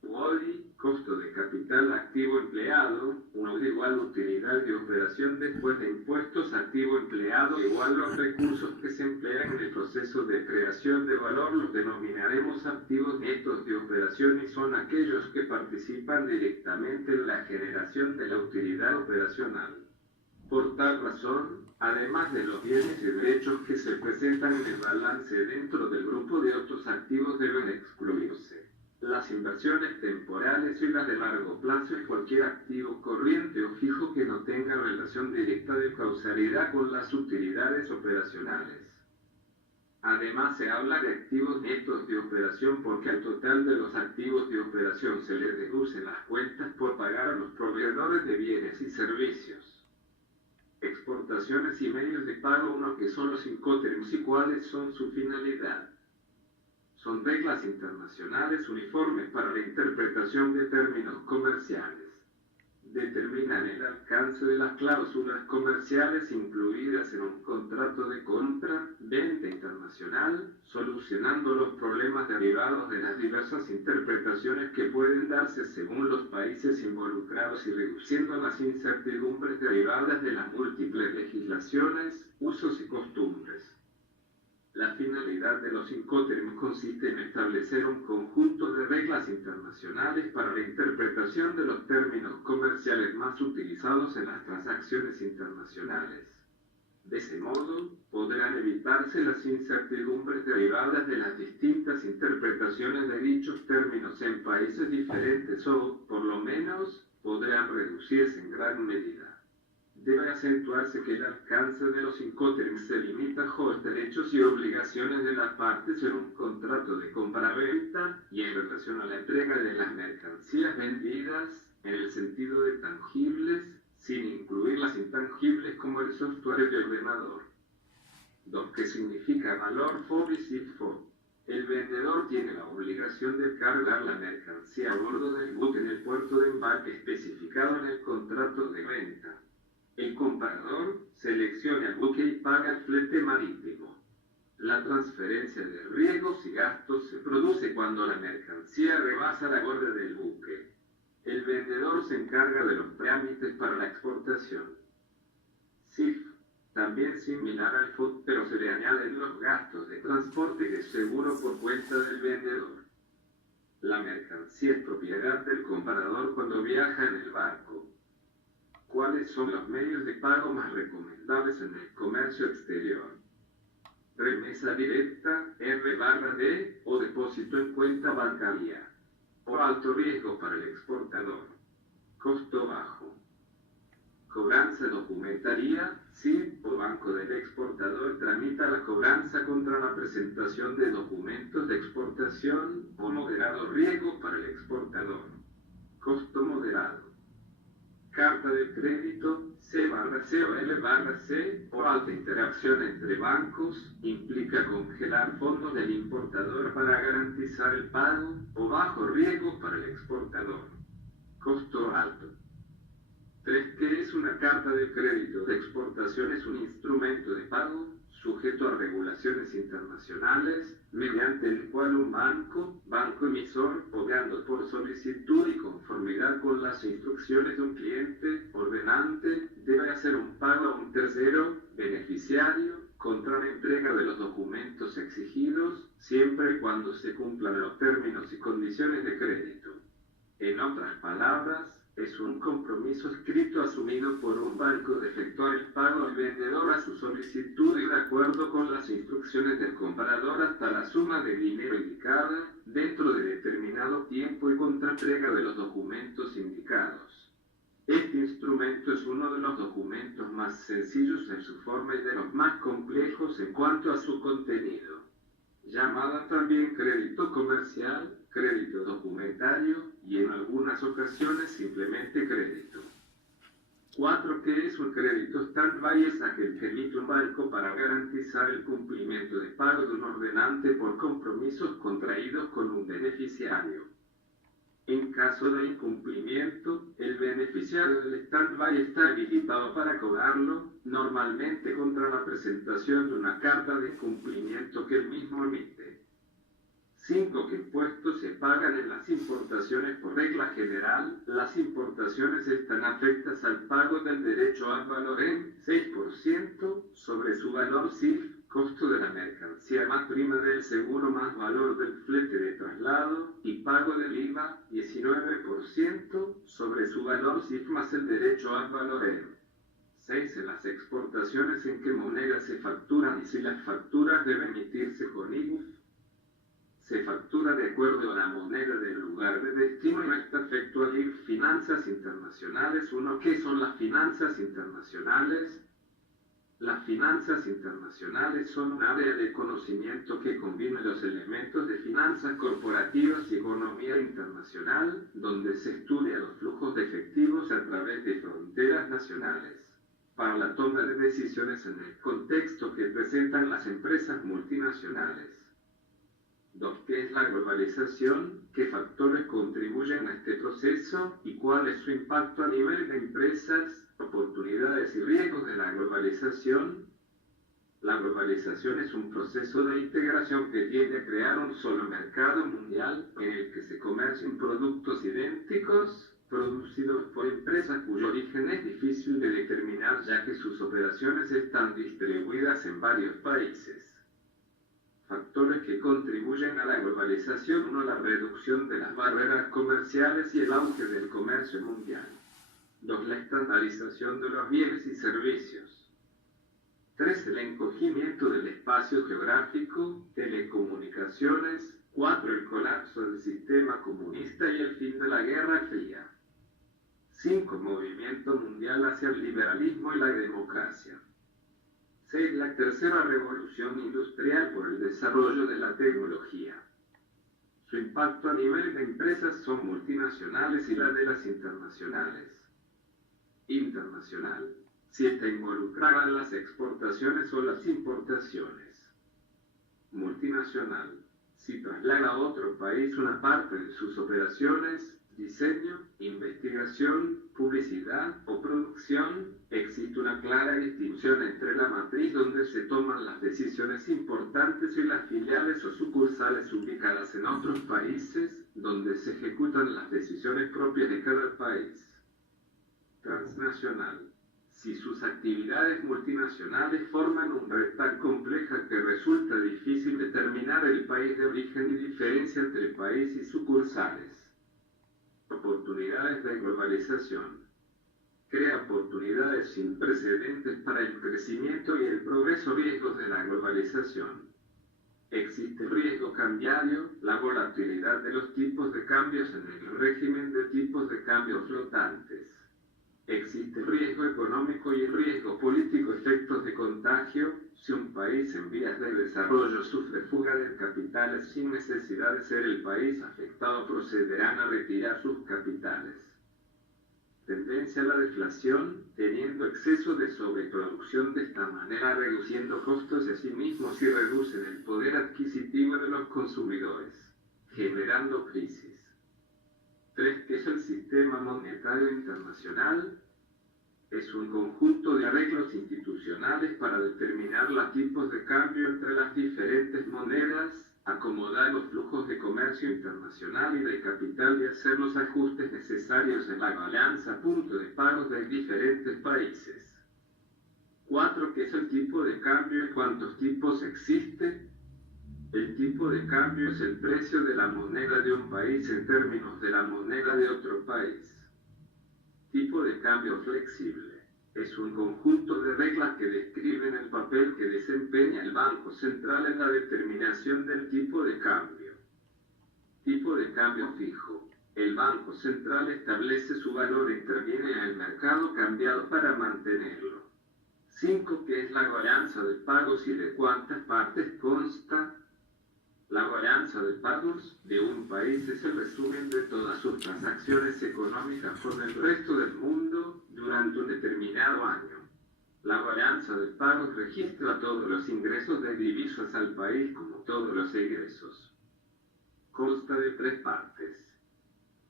WODI, costo de capital activo empleado, 1 igual a utilidad de operación después de impuestos, activo empleado igual a los recursos que se emplean en el proceso de creación de valor. Los denominaremos activos netos de operación y son aquellos que participan directamente en la generación de la utilidad operacional. Por tal razón, además de los bienes y derechos que se presentan en el balance dentro del grupo de otros activos deben excluirse las inversiones temporales y las de largo plazo y cualquier activo corriente o fijo que no tenga relación directa de causalidad con las utilidades operacionales. Además se habla de activos netos de operación porque al total de los activos de operación se le deducen las cuentas por pagar a los proveedores de bienes y servicios. Exportaciones y medios de pago. 1. ¿Qué son los Incoterms y cuáles son su finalidad? Son reglas internacionales uniformes para la interpretación de términos comerciales. Determinan el alcance de las cláusulas comerciales incluidas en un contrato de compra-venta internacional, solucionando los problemas derivados de las diversas interpretaciones que pueden darse según los países involucrados y reduciendo las incertidumbres derivadas de las múltiples legislaciones, usos y costumbres. La finalidad de los Incoterms consiste en establecer un conjunto de reglas internacionales para la interpretación de los términos comerciales más utilizados en las transacciones internacionales. De ese modo, podrán evitarse las incertidumbres derivadas de las distintas interpretaciones de dichos términos en países diferentes o, por lo menos, podrán reducirse en gran medida. Debe acentuarse que el alcance de los Incoterms se limita a los derechos y obligaciones de las partes en un contrato de compra-venta y en relación a la entrega de las mercancías vendidas, en el sentido de tangibles, sin incluir las intangibles como el software de ordenador. 2. ¿Qué significa valor FOB y SIF-FOB? El vendedor tiene la obligación de cargar la mercancía a bordo del buque en el puerto de embarque especificado en el contrato de venta. El comprador selecciona el buque y paga el flete marítimo. La transferencia de riesgos y gastos se produce cuando la mercancía rebasa la borda del buque. El vendedor se encarga de los trámites para la exportación. SIF, también similar al FOB, pero se le añaden los gastos de transporte y de seguro por cuenta del vendedor. La mercancía es propiedad del comprador cuando viaja en el barco. ¿Cuáles son los medios de pago más recomendables en el comercio exterior? Remesa directa, R/D o depósito en cuenta bancaria. O alto riesgo para el exportador. Costo bajo. Cobranza documentaria, SIF o banco del exportador tramita la cobranza contra la presentación de documentos de exportación o moderado riesgo para el exportador. Costo moderado. Carta de crédito, C/C o L/C o alta interacción entre bancos, implica congelar fondos del importador para garantizar el pago o bajo riesgo para el exportador. Costo alto. 3. ¿Qué es una carta de crédito de exportación? Es un instrumento de pago sujeto a regulaciones internacionales, mediante el cual un banco emisor, obrando por solicitud y conformidad con las instrucciones de un cliente ordenante, debe hacer un pago a un tercero, beneficiario, contra la entrega de los documentos exigidos, siempre y cuando se cumplan los términos y condiciones de crédito. En otras palabras, es un compromiso escrito asumido por un banco de efectuar el pago al vendedor a su solicitud y de acuerdo con las instrucciones del comprador hasta la suma de dinero indicada, dentro de determinado tiempo y contra entrega de los documentos indicados. Este instrumento es uno de los documentos más sencillos en su forma y de los más complejos en cuanto a su contenido. Llamada también crédito comercial, crédito documentario y en algunas ocasiones simplemente crédito. 4. ¿Qué es un crédito stand-by? Es aquel que emite un banco para garantizar el cumplimiento de pago de un ordenante por compromisos contraídos con un beneficiario. En caso de incumplimiento, el beneficiario del stand-by está habilitado para cobrarlo, normalmente contra la presentación de una carta de incumplimiento que él mismo emite. 5. ¿Qué impuestos se pagan en las importaciones? Por regla general, las importaciones están afectas al pago del derecho ad valorem, 6% sobre su valor SIF, costo de la mercancía más prima del seguro más valor del flete de traslado, y pago del IVA, 19% sobre su valor SIF más el derecho ad valorem. 6. En las exportaciones, ¿en qué moneda se facturan y si las facturas deben emitirse con IVA? Se factura de acuerdo a la moneda del lugar de destino y no está afecto a IVA. Finanzas internacionales. 1. ¿Qué son las finanzas internacionales? Las finanzas internacionales son un área de conocimiento que combina los elementos de finanzas corporativas y economía internacional, donde se estudia los flujos de efectivos a través de fronteras nacionales, para la toma de decisiones en el contexto que presentan las empresas multinacionales. 2. ¿Qué es la globalización? ¿Qué factores contribuyen a este proceso? ¿Y cuál es su impacto a nivel de empresas? Oportunidades y riesgos de la globalización. La globalización es un proceso de integración que tiende a crear un solo mercado mundial en el que se comercian productos idénticos, producidos por empresas cuyo origen es difícil de determinar ya que sus operaciones están distribuidas en varios países. Factores que contribuyen a la globalización. 1. La reducción de las barreras comerciales y el auge del comercio mundial. 2. La estandarización de los bienes y servicios. 3. El encogimiento del espacio geográfico, telecomunicaciones. 4. El colapso del sistema comunista y el fin de la Guerra Fría. 5. Movimiento mundial hacia el liberalismo y la democracia. 6. La tercera revolución industrial por el desarrollo de la tecnología. Su impacto a nivel de empresas son multinacionales y la de las internacionales. Internacional. Si está involucrada en las exportaciones o las importaciones. Multinacional. Si traslada a otro país una parte de sus operaciones, diseño, investigación, publicidad o producción, existe una clara distinción entre la matriz donde se toman las decisiones importantes y las filiales o sucursales ubicadas en otros países, donde se ejecutan las decisiones propias de cada país. Transnacional. Si sus actividades multinacionales forman una red tan compleja que resulta difícil determinar el país de origen y diferencia entre país y sucursales. Oportunidades de globalización. Crea oportunidades sin precedentes para el crecimiento y el progreso. Riesgos de la globalización. Existe el riesgo cambiario, la volatilidad de los tipos de cambios en el régimen de tipos de cambio flotantes. Existe el riesgo económico y el riesgo político. Efectos de contagio. Si un país en vías de desarrollo sufre fuga de capitales sin necesidad de ser el país afectado, procederán a retirar sus capitales. Tendencia a la deflación, teniendo exceso de sobreproducción, de esta manera reduciendo costos y asimismo si reducen el poder adquisitivo de los consumidores, generando crisis. 3. ¿Qué es el sistema monetario internacional? Es un conjunto de arreglos institucionales para determinar los tipos de cambio entre las diferentes monedas, acomodar los flujos de comercio internacional y de capital y hacer los ajustes necesarios en la balanza punto de pagos de diferentes países. 4. ¿Qué es el tipo de cambio y cuántos tipos existen? El tipo de cambio es el precio de la moneda de un país en términos de la moneda de otro país. Tipo de cambio flexible. Es un conjunto de reglas que describen el papel que desempeña el Banco Central en la determinación del tipo de cambio. Tipo de cambio fijo. El Banco Central establece su valor e interviene en el mercado cambiado para mantenerlo. 5. ¿Qué es la balanza de pagos y de cuántas partes consta? La balanza de pagos de un país es el resumen de todas sus transacciones económicas con el resto del mundo durante un determinado año. La balanza de pagos registra todos los ingresos de divisas al país como todos los egresos. Consta de 3 partes.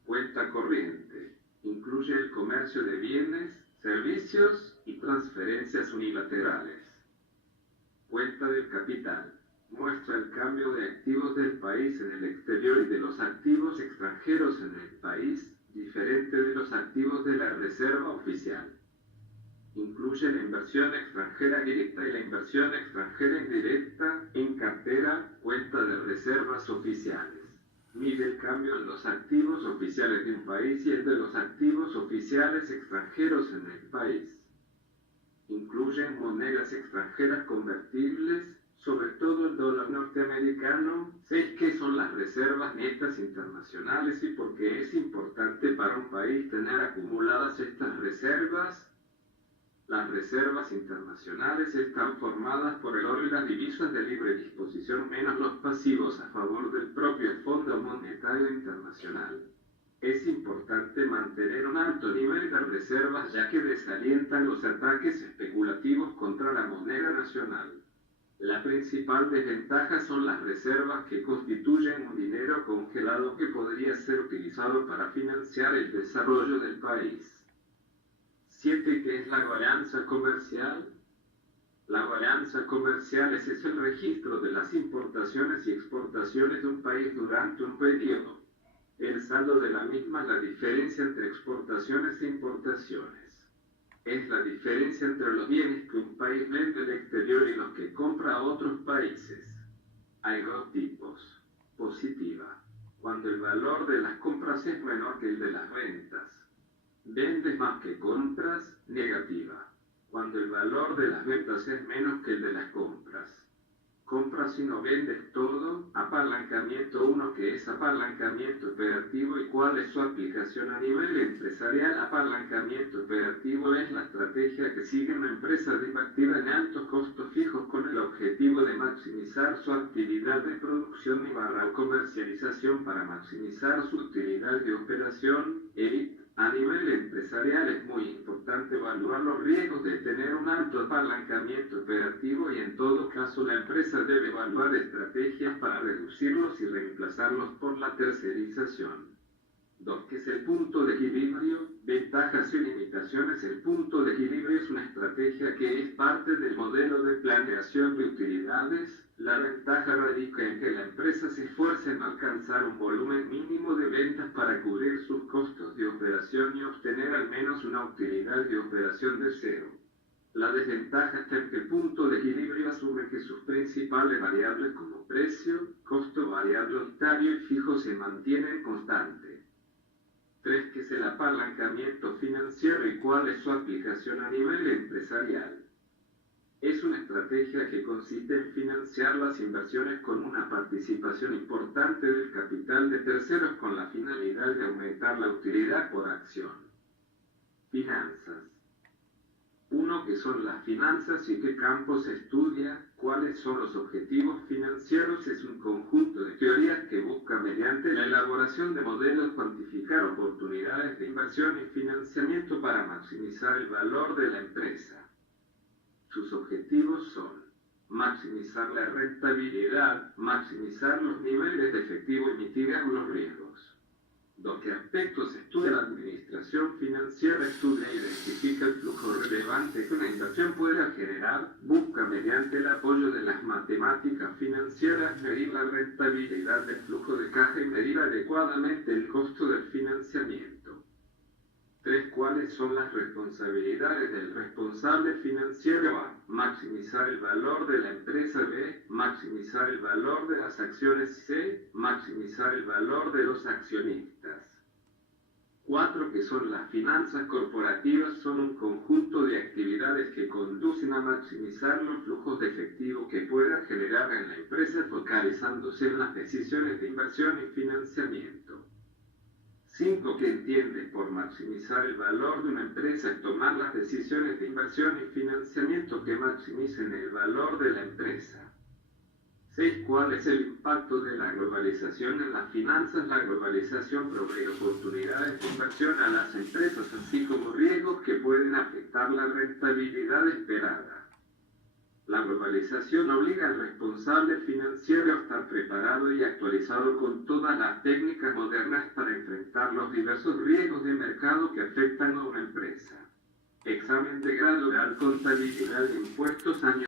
Cuenta corriente. Incluye el comercio de bienes, servicios y transferencias unilaterales. Cuenta del capital. Muestra el cambio de activos del país en el exterior y de los activos extranjeros en el país, diferente de los activos de la reserva oficial. Incluye la inversión extranjera directa y la inversión extranjera indirecta en cartera, cuenta de reservas oficiales. Mide el cambio en los activos oficiales de un país y el de los activos oficiales extranjeros en el país. Incluye monedas extranjeras convertibles, sobre todo el dólar norteamericano. 6. ¿Qué son las reservas netas internacionales y por qué es importante para un país tener acumuladas estas reservas? Las reservas internacionales están formadas por el oro y las divisas de libre disposición menos los pasivos a favor del propio Fondo Monetario Internacional. Es importante mantener un alto nivel de reservas ya que desalientan los ataques especulativos contra la moneda nacional. La principal desventaja son las reservas que constituyen un dinero congelado que podría ser utilizado para financiar el desarrollo del país. 7. ¿Qué es la balanza comercial? La balanza comercial es el registro de las importaciones y exportaciones de un país durante un periodo. El saldo de la misma es la diferencia entre exportaciones e importaciones. Es la diferencia entre los bienes que un país vende al exterior y los que compra a otros países. Hay dos tipos. Positiva, cuando el valor de las compras es menor que el de las ventas. Vendes más que compras. Negativa, cuando el valor de las ventas es menos que el de las compras. Compras y no vendes todo. Apalancamiento 1. ¿Qué es apalancamiento operativo y cuál es su aplicación a nivel empresarial? Apalancamiento operativo es la estrategia que sigue una empresa de invertir en altos costos fijos con el objetivo de maximizar su actividad de producción y comercialización para maximizar su utilidad de operación. A nivel empresarial es muy importante evaluar los riesgos de tener un alto apalancamiento operativo y en todo caso la empresa debe evaluar estrategias para reducirlos y reemplazarlos por la tercerización. 2. ¿Qué es el punto de equilibrio? Ventajas y limitaciones. El punto de equilibrio es una estrategia que es parte del modelo de planeación de utilidades. La ventaja radica en que la empresa se esfuerce en alcanzar un volumen mínimo de ventas para cubrir sus costos de operación y obtener al menos una utilidad de operación de cero. La desventaja está en que el punto de equilibrio asume que sus principales variables como precio, costo variable unitario y fijo se mantienen constantes. 3. ¿Qué es el apalancamiento financiero y cuál es su aplicación a nivel empresarial? Es una estrategia que consiste en financiar las inversiones con una participación importante del capital de terceros con la finalidad de aumentar la utilidad por acción. Finanzas. 1. ¿Qué son las finanzas y qué campo se estudia? ¿Cuáles son los objetivos financieros? Es un conjunto de teorías que busca mediante la elaboración de modelos cuantificar oportunidades de inversión y financiamiento para maximizar el valor de la empresa. Sus objetivos son maximizar la rentabilidad, maximizar los niveles de efectivo y mitigar los riesgos. 2. ¿Qué aspectos estudia la administración financiera? Estudia e identifica el flujo relevante que una inversión pueda generar, busca mediante el apoyo de las matemáticas financieras medir la rentabilidad del flujo de caja y medir adecuadamente el costo del financiamiento. 3. ¿Cuáles son las responsabilidades del responsable financiero? A. Maximizar el valor de la empresa. B. Maximizar el valor de las acciones. C. Maximizar el valor de los accionistas. 4. ¿Qué son las finanzas corporativas? Son un conjunto de actividades que conducen a maximizar los flujos de efectivo que pueda generar en la empresa focalizándose en las decisiones de inversión y financiamiento. 5. ¿Qué entiende por maximizar el valor de una empresa? Es tomar las decisiones de inversión y financiamiento que maximicen el valor de la empresa. 6. ¿Cuál es el impacto de la globalización en las finanzas? La globalización provee oportunidades de inversión a las empresas, así como riesgos que pueden afectar la rentabilidad esperada. La globalización obliga al responsable financiero a estar preparado y actualizado con todas las técnicas modernas para enfrentar los diversos riesgos de mercado que afectan a una empresa. Examen de grado oral, contabilidad de impuestos, año